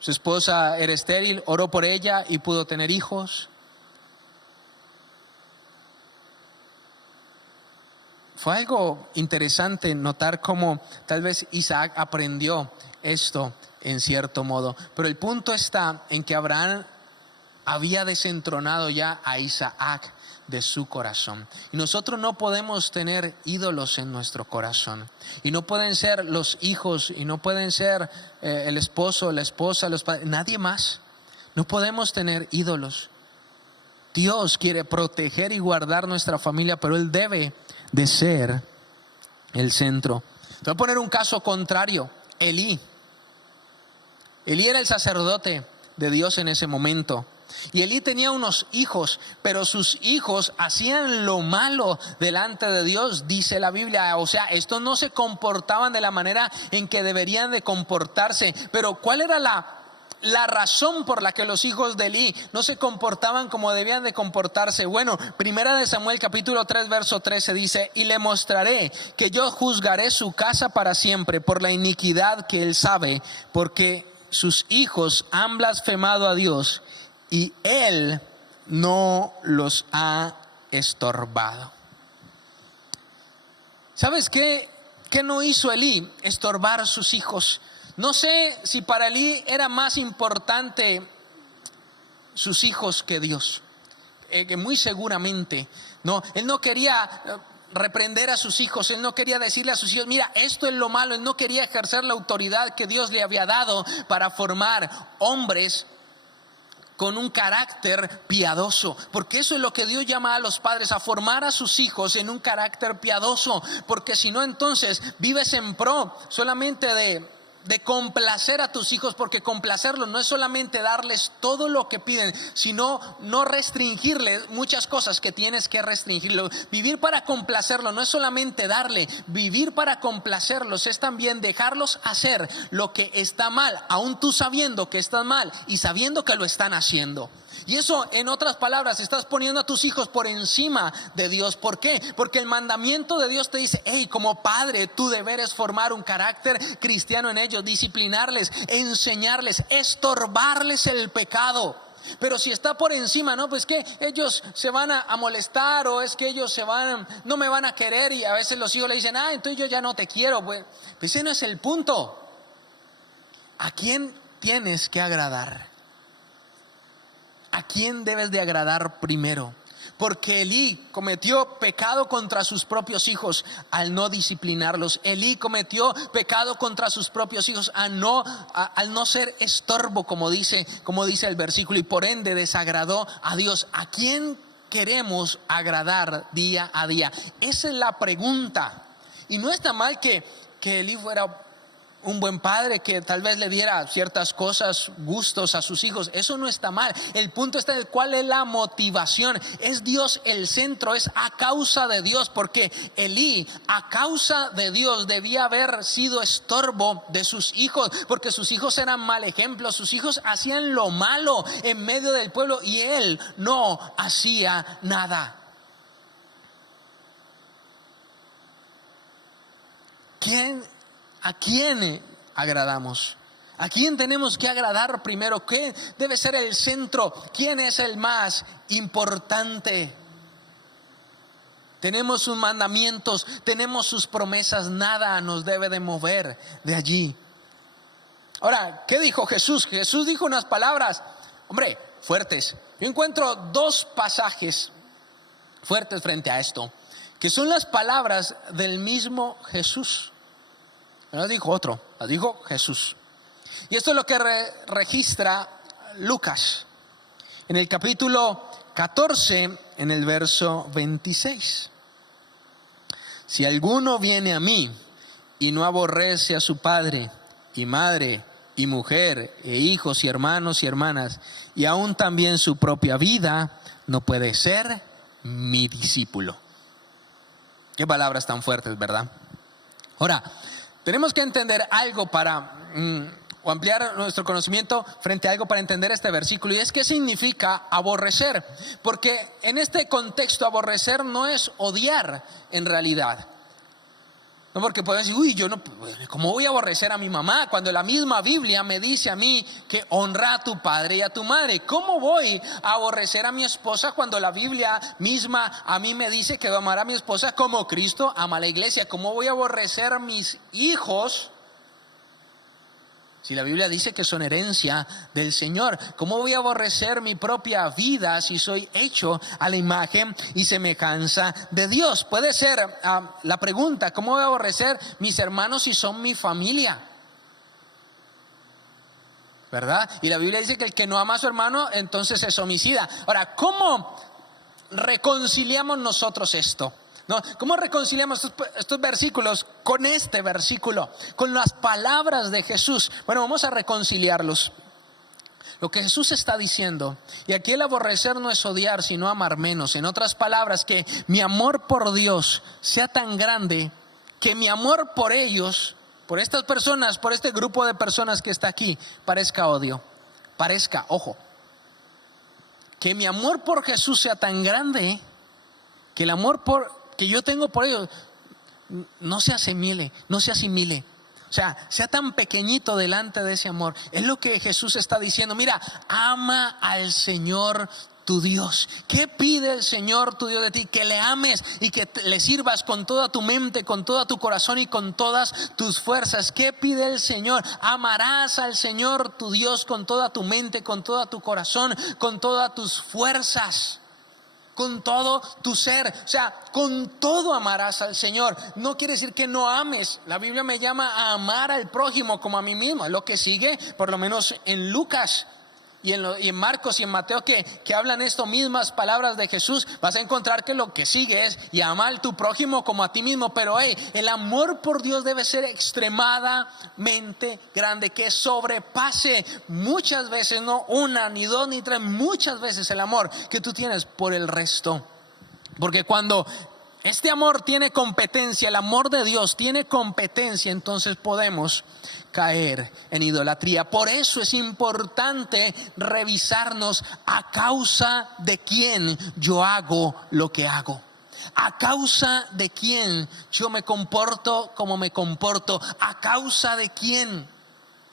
Su esposa era estéril, oró por ella y pudo tener hijos. Fue algo interesante notar cómo tal vez Isaac aprendió esto en cierto modo. Pero el punto está en que Abraham había desentronado ya a Isaac de su corazón. Y nosotros no podemos tener ídolos en nuestro corazón. Y no pueden ser los hijos, y no pueden ser el esposo, la esposa, los padres, nadie más. No podemos tener ídolos. Dios quiere proteger y guardar nuestra familia, pero Él debe de ser el centro. Te voy a poner un caso contrario. Elí era el sacerdote de Dios en ese momento. Y Elí tenía unos hijos, pero sus hijos hacían lo malo delante de Dios, dice la Biblia. O sea, estos no se comportaban de la manera en que deberían de comportarse. Pero ¿cuál era la razón por la que los hijos de Elí no se comportaban como debían de comportarse? Bueno, primera de Samuel capítulo 3 verso 13 dice, y le mostraré que yo juzgaré su casa para siempre por la iniquidad que él sabe, porque sus hijos han blasfemado a Dios y Él no los ha estorbado. ¿Sabes qué? ¿Qué no hizo Elí? Estorbar a sus hijos. No sé si para Elí era más importante sus hijos que Dios. Que muy seguramente, no, él no quería reprender a sus hijos, él no quería decirle a sus hijos, mira, esto es lo malo, él no quería ejercer la autoridad que Dios le había dado para formar hombres con un carácter piadoso, porque eso es lo que Dios llama a los padres, a formar a sus hijos en un carácter piadoso, porque si no, entonces vives en pro solamente de complacer a tus hijos, porque complacerlos no es solamente darles todo lo que piden, sino no restringirles muchas cosas que tienes que restringirlos. Vivir para complacerlos no es solamente darle, vivir para complacerlos es también dejarlos hacer lo que está mal, aún tú sabiendo que estás mal y sabiendo que lo están haciendo. Y eso, en otras palabras, estás poniendo a tus hijos por encima de Dios. ¿Por qué? Porque el mandamiento de Dios te dice, hey, como padre, tu deber es formar un carácter cristiano en ellos, disciplinarles, enseñarles, estorbarles el pecado. Pero si está por encima, no, pues que ellos se van a molestar, o es que ellos no me van a querer, y a veces los hijos le dicen, entonces yo ya no te quiero. Pues ese no es el punto. ¿A quién tienes que agradar? ¿A quién debes de agradar primero? Porque Elí cometió pecado contra sus propios hijos al no disciplinarlos. Elí cometió pecado contra sus propios hijos al no ser estorbo, como dice el versículo, y por ende desagradó a Dios. ¿A quién queremos agradar día a día? Esa es la pregunta. Y no está mal que Elí fuera un buen padre, que tal vez le diera ciertas cosas, gustos a sus hijos. Eso no está mal. El punto está en cuál es la motivación. Es Dios el centro, es a causa de Dios, porque Elí, a causa de Dios, debía haber sido estorbo de sus hijos, porque sus hijos eran mal ejemplo, sus hijos hacían lo malo en medio del pueblo y él no hacía nada. ¿A quién agradamos? ¿A quién tenemos que agradar primero? ¿Qué debe ser el centro? ¿Quién es el más importante? Tenemos sus mandamientos, tenemos sus promesas, nada nos debe de mover de allí. Ahora, ¿qué dijo Jesús? Jesús dijo unas palabras, hombre, fuertes. Yo encuentro dos pasajes fuertes frente a esto, que son las palabras del mismo Jesús. No las dijo otro, las dijo Jesús. Y esto es lo que registra Lucas en el capítulo 14, en el verso 26. Si alguno viene a mí y no aborrece a su padre y madre y mujer e hijos y hermanos y hermanas, y aún también su propia vida, no puede ser mi discípulo. Qué palabras tan fuertes, ¿verdad? Ahora, tenemos que entender algo o ampliar nuestro conocimiento frente a algo para entender este versículo, y es qué significa aborrecer, porque en este contexto aborrecer no es odiar en realidad. No, porque pueden decir, yo no, ¿cómo voy a aborrecer a mi mamá cuando la misma Biblia me dice a mí que honra a tu padre y a tu madre? ¿Cómo voy a aborrecer a mi esposa cuando la Biblia misma a mí me dice que debo amar a mi esposa como Cristo ama a la iglesia? ¿Cómo voy a aborrecer a mis hijos si la Biblia dice que son herencia del Señor? ¿Cómo voy a aborrecer mi propia vida si soy hecho a la imagen y semejanza de Dios? Puede ser la pregunta, ¿cómo voy a aborrecer mis hermanos si son mi familia? ¿Verdad? Y la Biblia dice que el que no ama a su hermano, entonces es homicida. Ahora, ¿cómo reconciliamos nosotros esto? ¿No? ¿Cómo reconciliamos estos versículos con este versículo, con las palabras de Jesús? Bueno, vamos a reconciliarlos. Lo que Jesús está diciendo, y aquí el aborrecer no es odiar, sino amar menos. En otras palabras, que mi amor por Dios sea tan grande que mi amor por ellos, por estas personas, por este grupo de personas que está aquí, parezca odio. Que mi amor por Jesús sea tan grande que el amor que yo tengo por ellos no se asimile. O sea tan pequeñito delante de ese amor. Es lo que Jesús está diciendo. Mira, ama al Señor tu Dios. ¿Qué pide el Señor tu Dios de ti? Que le ames y que le sirvas con toda tu mente, con todo tu corazón y con todas tus fuerzas. ¿Qué pide el Señor? Amarás al Señor tu Dios con toda tu mente, con todo tu corazón, con todas tus fuerzas, con todo tu ser. O sea, con todo amarás al Señor. No quiere decir que no ames. La Biblia me llama a amar al prójimo como a mí mismo. Es lo que sigue, por lo menos en Lucas y en Marcos y en Mateo, que hablan estas mismas palabras de Jesús. Vas a encontrar que lo que sigue es: y ama a tu prójimo como a ti mismo. Pero el amor por Dios debe ser extremadamente grande, que sobrepase muchas veces, no una, ni dos, ni tres, muchas veces el amor que tú tienes por el resto. Porque cuando este amor tiene competencia, el amor de Dios tiene competencia, entonces podemos caer en idolatría. Por eso es importante revisarnos a causa de quién yo hago lo que hago. A causa de quién yo me comporto como me comporto. A causa de quién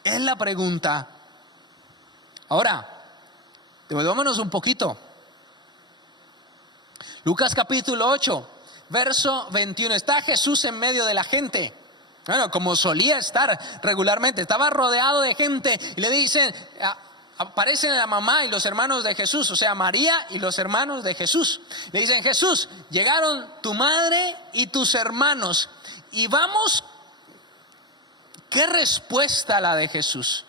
es la pregunta. Ahora, devolvámonos un poquito. Lucas capítulo 8, verso 21. Está Jesús en medio de la gente. Bueno, como solía estar regularmente, estaba rodeado de gente y le dicen, aparecen la mamá y los hermanos de Jesús, o sea, María y los hermanos de Jesús. Le dicen: Jesús, llegaron tu madre y tus hermanos. Y vamos, ¿qué respuesta la de Jesús?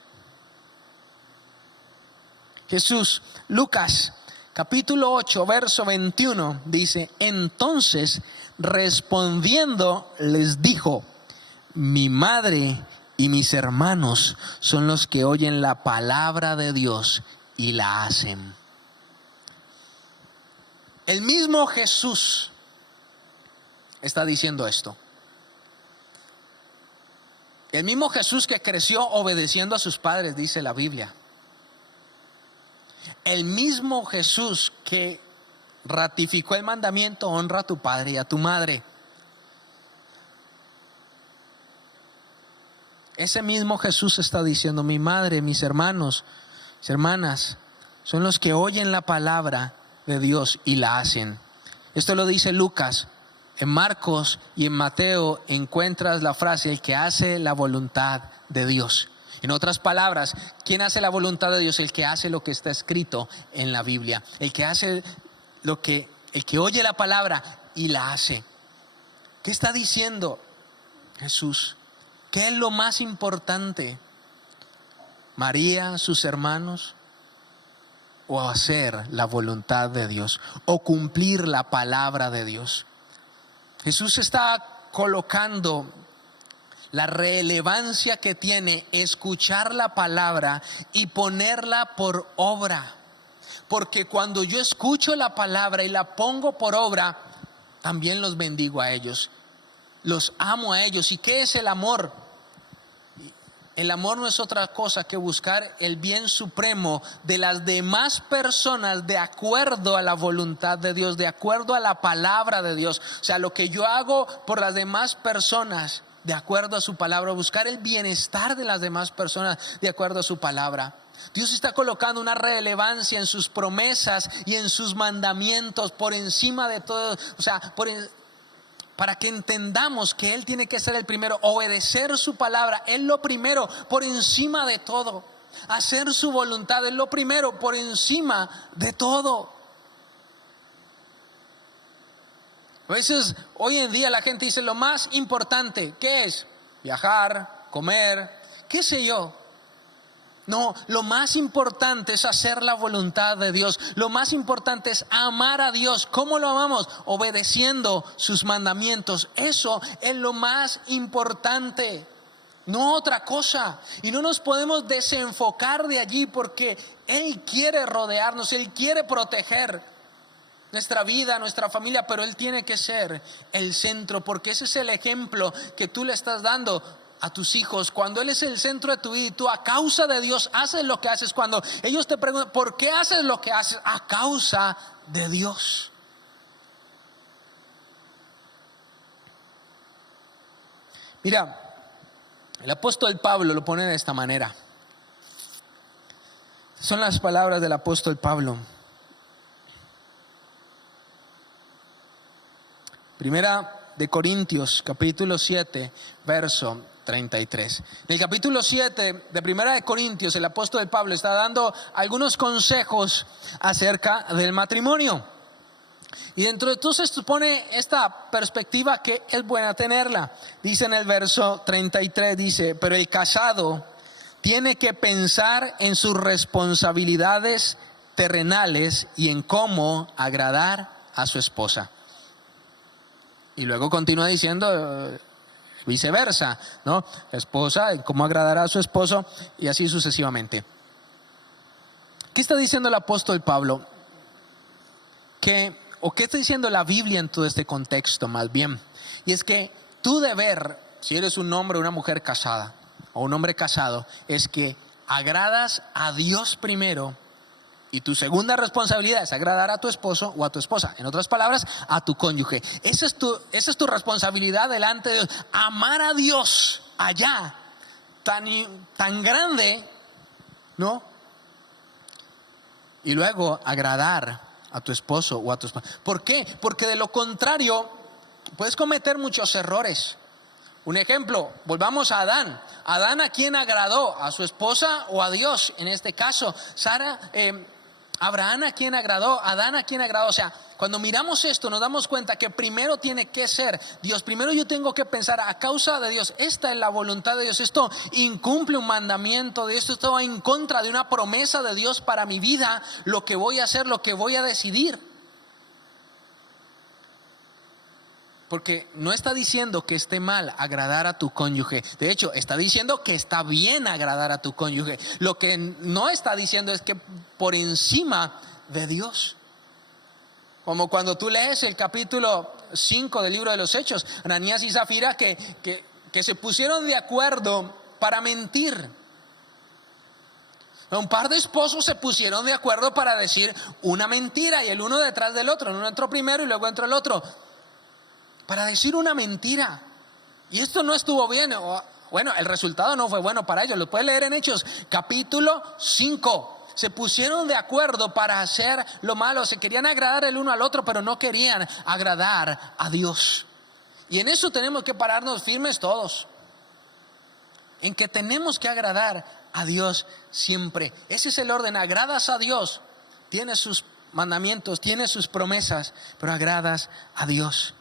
Jesús, Lucas capítulo 8, verso 21, dice: entonces respondiendo les dijo: mi madre y mis hermanos son los que oyen la palabra de Dios y la hacen. El mismo Jesús está diciendo esto. El mismo Jesús que creció obedeciendo a sus padres, dice la Biblia. El mismo Jesús que ratificó el mandamiento: honra a tu padre y a tu madre. Ese mismo Jesús está diciendo: mi madre, mis hermanos, mis hermanas son los que oyen la palabra de Dios y la hacen. Esto lo dice Lucas. En Marcos y en Mateo encuentras la frase: el que hace la voluntad de Dios. En otras palabras, ¿quién hace la voluntad de Dios? El que hace lo que está escrito en la Biblia. El que hace el que oye la palabra y la hace. ¿Qué está diciendo Jesús? ¿Qué es lo más importante? ¿María, sus hermanos? ¿O hacer la voluntad de Dios? ¿O cumplir la palabra de Dios? Jesús está colocando la relevancia que tiene escuchar la palabra y ponerla por obra. Porque cuando yo escucho la palabra y la pongo por obra, también los bendigo a ellos. Los amo a ellos. ¿Y qué es el amor? El amor no es otra cosa que buscar el bien supremo de las demás personas de acuerdo a la voluntad de Dios, de acuerdo a la palabra de Dios. O sea, lo que yo hago por las demás personas de acuerdo a su palabra, buscar el bienestar de las demás personas de acuerdo a su palabra. Dios está colocando una relevancia en sus promesas y en sus mandamientos por encima de todo, o sea, para que entendamos que Él tiene que ser el primero. Obedecer su palabra es lo primero por encima de todo. Hacer su voluntad es lo primero por encima de todo. A veces hoy en día la gente dice: lo más importante, ¿qué es? Viajar, comer, qué sé yo. No, lo más importante es hacer la voluntad de Dios. Lo más importante es amar a Dios. ¿Cómo lo amamos? Obedeciendo sus mandamientos. Eso es lo más importante, no otra cosa. Y no nos podemos desenfocar de allí, porque Él quiere rodearnos, Él quiere proteger nuestra vida, nuestra familia, pero Él tiene que ser el centro, porque ese es el ejemplo que tú le estás dando a tus hijos. Cuando Él es el centro de tu vida y tú a causa de Dios haces lo que haces, cuando ellos te preguntan ¿por qué haces lo que haces? A causa de Dios. Mira, El apóstol Pablo lo pone de esta manera. Son las palabras del apóstol Pablo. Primera de Corintios, capítulo 7, verso 33. En el capítulo 7 de Primera de Corintios, el apóstol Pablo está dando algunos consejos acerca del matrimonio. Y dentro de todo esto pone esta perspectiva que es buena tenerla. Dice en el verso 33, dice, pero el casado tiene que pensar en sus responsabilidades terrenales y en cómo agradar a su esposa. Y luego continúa diciendo viceversa, ¿no? La esposa, en cómo agradar a su esposo y así sucesivamente. ¿Qué está diciendo el apóstol Pablo? ¿Qué está diciendo la Biblia en todo este contexto más bien? Y es que tu deber, si eres un hombre o una mujer casada, o un hombre casado, es que agradas a Dios primero, y tu segunda responsabilidad es agradar a tu esposo o a tu esposa. En otras palabras, a tu cónyuge. Esa es tu responsabilidad delante de Dios. Amar a Dios allá, tan grande, ¿no? Y luego agradar a tu esposo o a tu esposa. ¿Por qué? Porque de lo contrario puedes cometer muchos errores. Un ejemplo, volvamos a Adán. Adán, ¿a quién agradó? ¿A su esposa o a Dios? En este caso, Abraham, ¿a quién agradó? Adán, ¿a quién agradó? O sea, cuando miramos esto nos damos cuenta que primero tiene que ser Dios. Primero yo tengo que pensar a causa de Dios. Esta es la voluntad de Dios. Esto incumple un mandamiento de esto. Esto va en contra de una promesa de Dios para mi vida. Lo que voy a hacer, lo que voy a decidir. Porque no está diciendo que esté mal agradar a tu cónyuge. De hecho, está diciendo que está bien agradar a tu cónyuge. Lo que no está diciendo es que por encima de Dios. Como cuando tú lees el capítulo 5 del libro de los Hechos, Ananías y Zafira que se pusieron de acuerdo para mentir. Un par de esposos se pusieron de acuerdo para decir una mentira y el uno detrás del otro. El uno entró primero y luego entró el otro. Para decir una mentira. Y esto no estuvo bien. Bueno, el resultado no fue bueno para ellos. Lo puedes leer en Hechos, capítulo 5. Se pusieron de acuerdo para hacer lo malo. Se querían agradar el uno al otro, pero no querían agradar a Dios. Y en eso tenemos que pararnos firmes todos. En que tenemos que agradar a Dios siempre. Ese es el orden. Agradas a Dios. Tienes sus mandamientos, tienes sus promesas, pero agradas a Dios.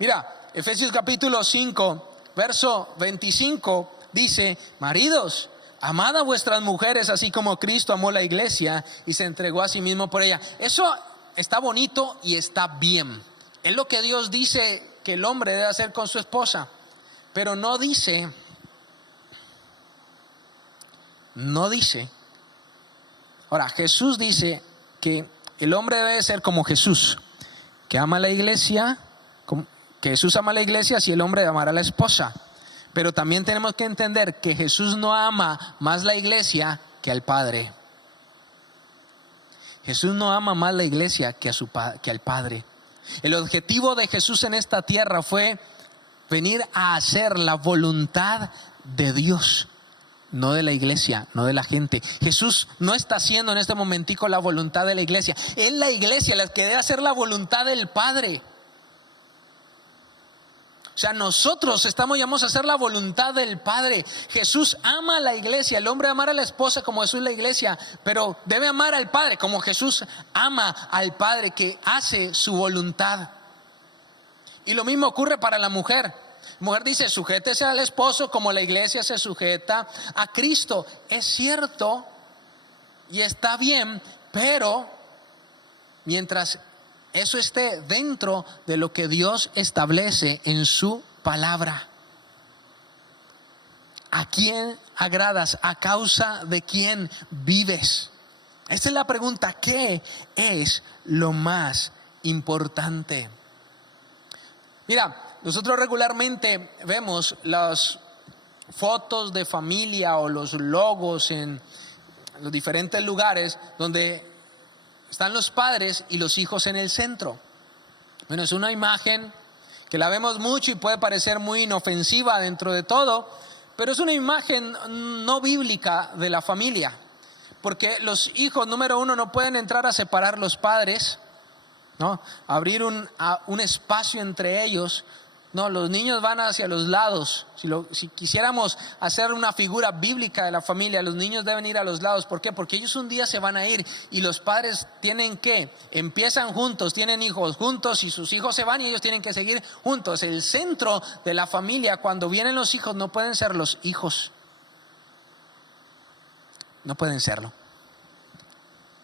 Mira, Efesios capítulo 5, verso 25 dice, maridos, amad a vuestras mujeres así como Cristo amó la iglesia y se entregó a sí mismo por ella. Eso está bonito y está bien. Es lo que Dios dice que el hombre debe hacer con su esposa. Pero no dice. Ahora, Jesús dice que el hombre debe ser como Jesús, que ama a la iglesia, que Jesús ama a la iglesia, si el hombre amará a la esposa. Pero también tenemos que entender que Jesús no ama más la iglesia que al Padre. Jesús no ama más la iglesia que al Padre. El objetivo de Jesús en esta tierra fue venir a hacer la voluntad de Dios, no de la iglesia, no de la gente. Jesús no está haciendo en este momentico la voluntad de la iglesia. Es la iglesia la que debe hacer la voluntad del Padre. O sea, nosotros estamos llamados a hacer la voluntad del Padre. Jesús ama a la iglesia, el hombre amar a la esposa como Jesús la iglesia, pero debe amar al Padre como Jesús ama al Padre que hace su voluntad. Y lo mismo ocurre para la mujer. La mujer dice, sujétese al esposo como la iglesia se sujeta a Cristo. Es cierto y está bien, pero mientras eso esté dentro de lo que Dios establece en su palabra. ¿A quién agradas? ¿A causa de quién vives? Esta es la pregunta. ¿Qué es lo más importante? Mira, nosotros regularmente vemos las fotos de familia o los logos en los diferentes lugares donde están los padres y los hijos en el centro. Bueno, es una imagen que la vemos mucho y puede parecer muy inofensiva dentro de todo, pero es una imagen no bíblica de la familia, porque los hijos, número uno, no pueden entrar a separar los padres, ¿no? Abrir un espacio entre ellos. No, los niños van hacia los lados. Si quisiéramos hacer una figura bíblica de la familia, los niños deben ir a los lados. ¿Por qué? Porque ellos un día se van a ir y los padres tienen que, empiezan juntos, tienen hijos juntos y sus hijos se van y ellos tienen que seguir juntos. El centro de la familia, cuando vienen los hijos, no pueden ser los hijos. No pueden serlo.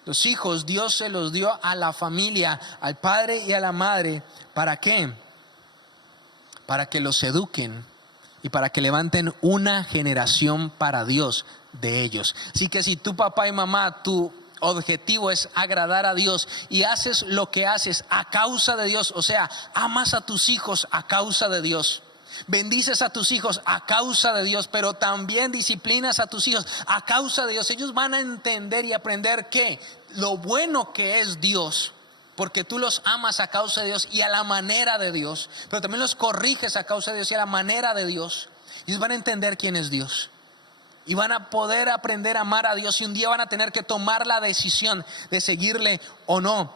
Los hijos Dios se los dio a la familia, al padre y a la madre. ¿Para qué? Para que los eduquen y para que levanten una generación para Dios de ellos. Así que si tu papá y mamá, tu objetivo es agradar a Dios y haces lo que haces a causa de Dios, o sea, amas a tus hijos a causa de Dios, bendices a tus hijos a causa de Dios, pero también disciplinas a tus hijos a causa de Dios, ellos van a entender y aprender que lo bueno que es Dios, porque tú los amas a causa de Dios y a la manera de Dios, pero también los corriges a causa de Dios y a la manera de Dios. Ellos van a entender quién es Dios y van a poder aprender a amar a Dios, y un día van a tener que tomar la decisión de seguirle o no.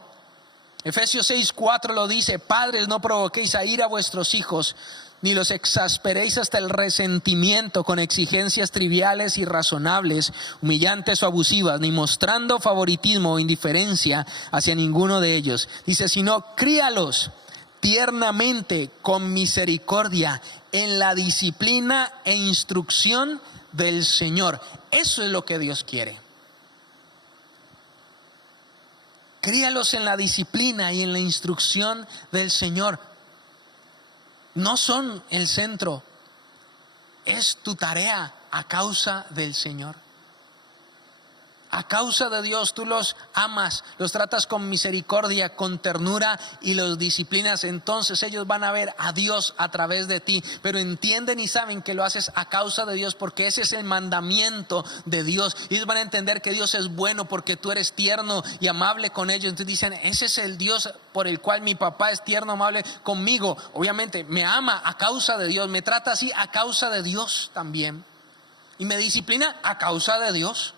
Efesios 6:4 lo dice: padres, no provoquéis a ira a vuestros hijos, ni los exasperéis hasta el resentimiento con exigencias triviales, irrazonables, humillantes o abusivas, ni mostrando favoritismo o indiferencia hacia ninguno de ellos. Dice, sino críalos tiernamente con misericordia en la disciplina e instrucción del Señor. Eso es lo que Dios quiere. Críalos en la disciplina y en la instrucción del Señor. No son el centro, es tu tarea a causa del Señor. A causa de Dios tú los amas, los tratas con misericordia, con ternura y los disciplinas. Entonces ellos van a ver a Dios a través de ti, pero entienden y saben que lo haces a causa de Dios, porque ese es el mandamiento de Dios. Y ellos van a entender que Dios es bueno porque tú eres tierno y amable con ellos. Entonces dicen, ese es el Dios por el cual mi papá es tierno, amable conmigo. Obviamente me ama a causa de Dios, me trata así a causa de Dios también, y me disciplina a causa de Dios.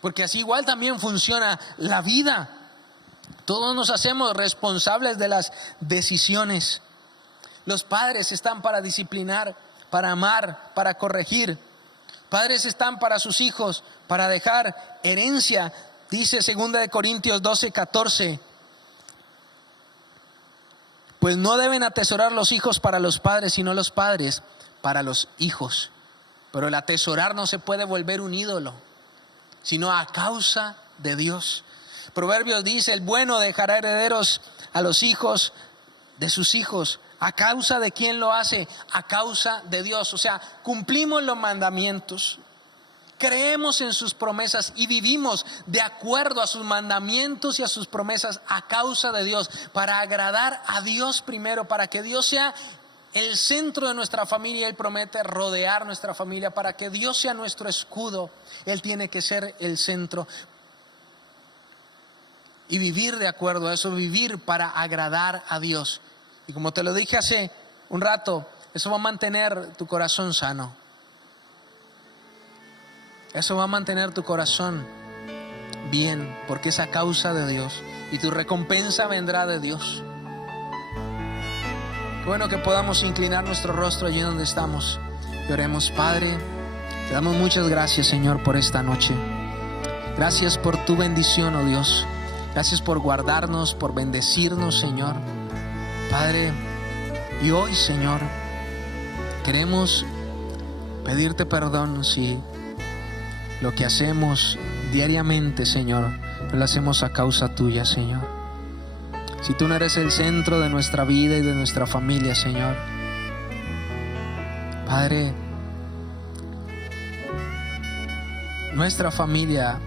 Porque así igual también funciona la vida. Todos nos hacemos responsables de las decisiones. Los padres están para disciplinar, para amar, para corregir. Padres están para sus hijos, para dejar herencia. Dice 2 Corintios 12:14. Pues no deben atesorar los hijos para los padres, sino los padres para los hijos. Pero el atesorar no se puede volver un ídolo, sino a causa de Dios. Proverbios dice, el bueno dejará herederos a los hijos de sus hijos. ¿A causa de quién lo hace? A causa de Dios. O sea, cumplimos los mandamientos, creemos en sus promesas y vivimos de acuerdo a sus mandamientos y a sus promesas a causa de Dios, para agradar a Dios primero, para que Dios sea el centro de nuestra familia. Él promete rodear nuestra familia para que Dios sea nuestro escudo. Él tiene que ser el centro y vivir de acuerdo a eso, vivir para agradar a Dios. Y como te lo dije hace un rato, eso va a mantener tu corazón sano. Eso va a mantener tu corazón bien, porque es a causa de Dios y tu recompensa vendrá de Dios. Qué bueno que podamos inclinar nuestro rostro allí donde estamos y oremos. Padre, te damos muchas gracias, Señor, por esta noche. Gracias por tu bendición, oh Dios. Gracias por guardarnos, por bendecirnos, Señor. Padre, y hoy, Señor, queremos pedirte perdón si lo que hacemos diariamente, Señor, no lo hacemos a causa tuya, Señor. Si tú no eres el centro de nuestra vida y de nuestra familia, Señor. Padre, nuestra familia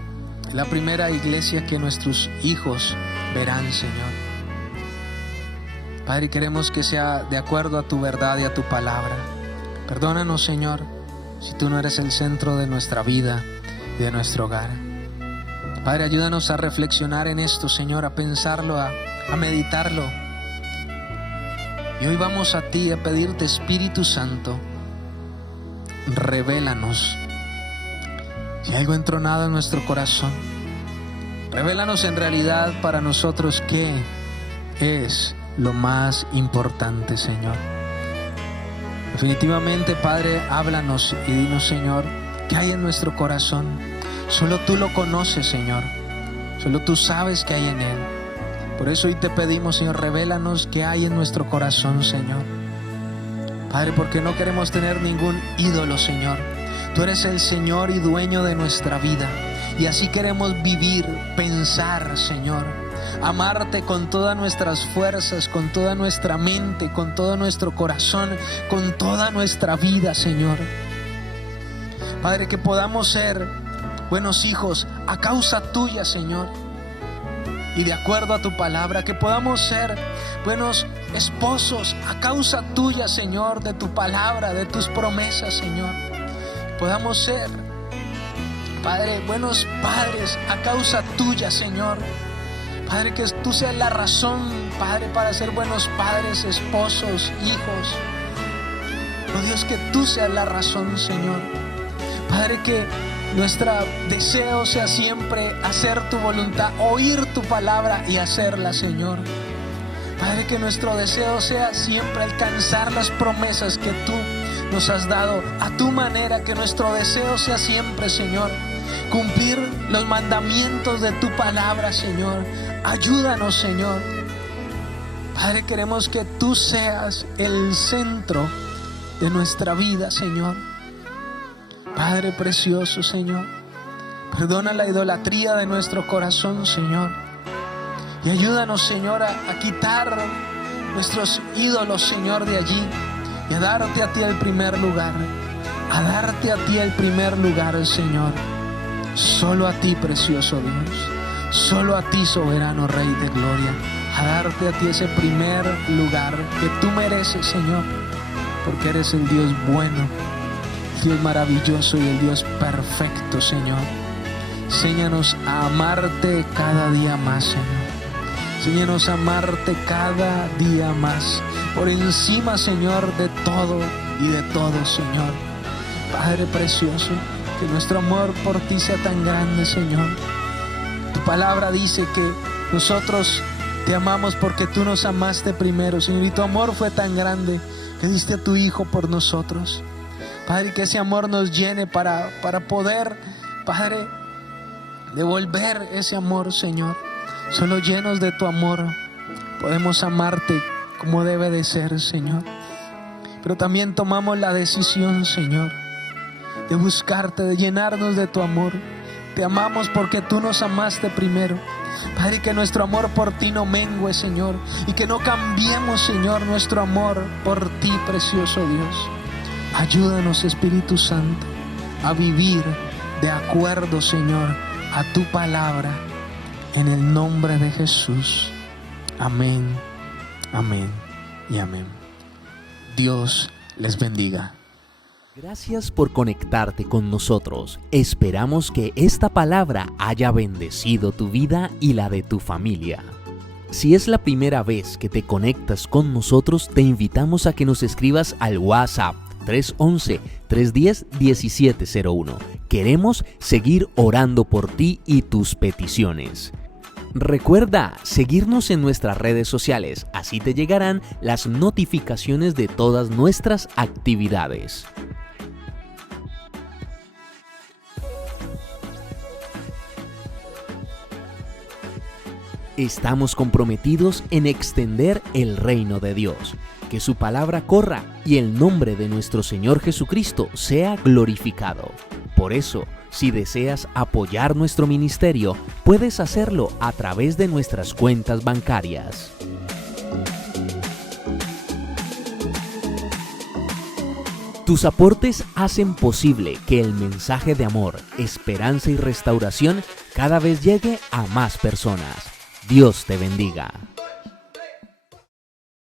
es la primera iglesia que nuestros hijos verán, Señor. Padre, queremos que sea de acuerdo a tu verdad y a tu palabra. Perdónanos, Señor, si tú no eres el centro de nuestra vida y de nuestro hogar. Padre, ayúdanos a reflexionar en esto, Señor, a pensarlo, a meditarlo. Y hoy vamos a ti a pedirte, Espíritu Santo, revélanos si hay algo entronado en nuestro corazón. Revélanos en realidad para nosotros qué es lo más importante, Señor. Definitivamente, Padre, háblanos y dinos, Señor, qué hay en nuestro corazón. Solo tú lo conoces, Señor. Solo tú sabes qué hay en él. Por eso hoy te pedimos, Señor, revélanos qué hay en nuestro corazón, Señor. Padre, porque no queremos tener ningún ídolo, Señor. Tú eres el Señor y dueño de nuestra vida. Y así queremos vivir, pensar, Señor. Amarte con todas nuestras fuerzas, con toda nuestra mente, con todo nuestro corazón, con toda nuestra vida, Señor. Padre, que podamos ser buenos hijos a causa tuya, Señor. Y de acuerdo a tu palabra, que podamos ser buenos esposos a causa tuya, Señor, de tu palabra, de tus promesas, Señor. Podamos ser, Padre, buenos padres a causa tuya, Señor. Padre, que tú seas la razón, Padre, para ser buenos padres, esposos, hijos. Oh Dios, que tú seas la razón, Señor. Padre, que nuestro deseo sea siempre hacer tu voluntad, oír tu palabra y hacerla, Señor. Padre, que nuestro deseo sea siempre alcanzar las promesas que tú nos has dado a tu manera. Que nuestro deseo sea siempre, Señor, cumplir los mandamientos de tu palabra, Señor. Ayúdanos, Señor. Padre, queremos que tú seas el centro de nuestra vida, Señor. Padre precioso, Señor, perdona la idolatría de nuestro corazón, Señor. Y ayúdanos, Señor, a quitar nuestros ídolos, Señor, de allí. Y a darte a ti el primer lugar. A darte a ti el primer lugar, Señor. Solo a ti, precioso Dios. Solo a ti, soberano Rey de gloria. A darte a ti ese primer lugar que tú mereces, Señor. Porque eres el Dios bueno, Dios maravilloso y el Dios perfecto, Señor. Enséñanos a amarte cada día más, Señor. Enséñanos a amarte cada día más, por encima, Señor, de todo y de todo, Señor. Padre precioso, que nuestro amor por ti sea tan grande, Señor. Tu palabra dice que nosotros te amamos porque tú nos amaste primero, Señor. Y tu amor fue tan grande que diste a tu Hijo por nosotros. Padre, que ese amor nos llene para poder, Padre, devolver ese amor, Señor. Solo llenos de tu amor podemos amarte como debe de ser, Señor. Pero también tomamos la decisión, Señor, de buscarte, de llenarnos de tu amor. Te amamos porque tú nos amaste primero. Padre, que nuestro amor por ti no mengue, Señor, y que no cambiemos, Señor, nuestro amor por ti, precioso Dios. Ayúdanos, Espíritu Santo, a vivir de acuerdo, Señor, a tu palabra, en el nombre de Jesús. Amén, amén y amén. Dios les bendiga. Gracias por conectarte con nosotros. Esperamos que esta palabra haya bendecido tu vida y la de tu familia. Si es la primera vez que te conectas con nosotros, te invitamos a que nos escribas al WhatsApp 311-310-1701. Queremos seguir orando por ti y tus peticiones. Recuerda seguirnos en nuestras redes sociales, así te llegarán las notificaciones de todas nuestras actividades. Estamos comprometidos en extender el reino de Dios, que su palabra corra y el nombre de nuestro Señor Jesucristo sea glorificado. Por eso, si deseas apoyar nuestro ministerio, puedes hacerlo a través de nuestras cuentas bancarias. Tus aportes hacen posible que el mensaje de amor, esperanza y restauración cada vez llegue a más personas. Dios te bendiga.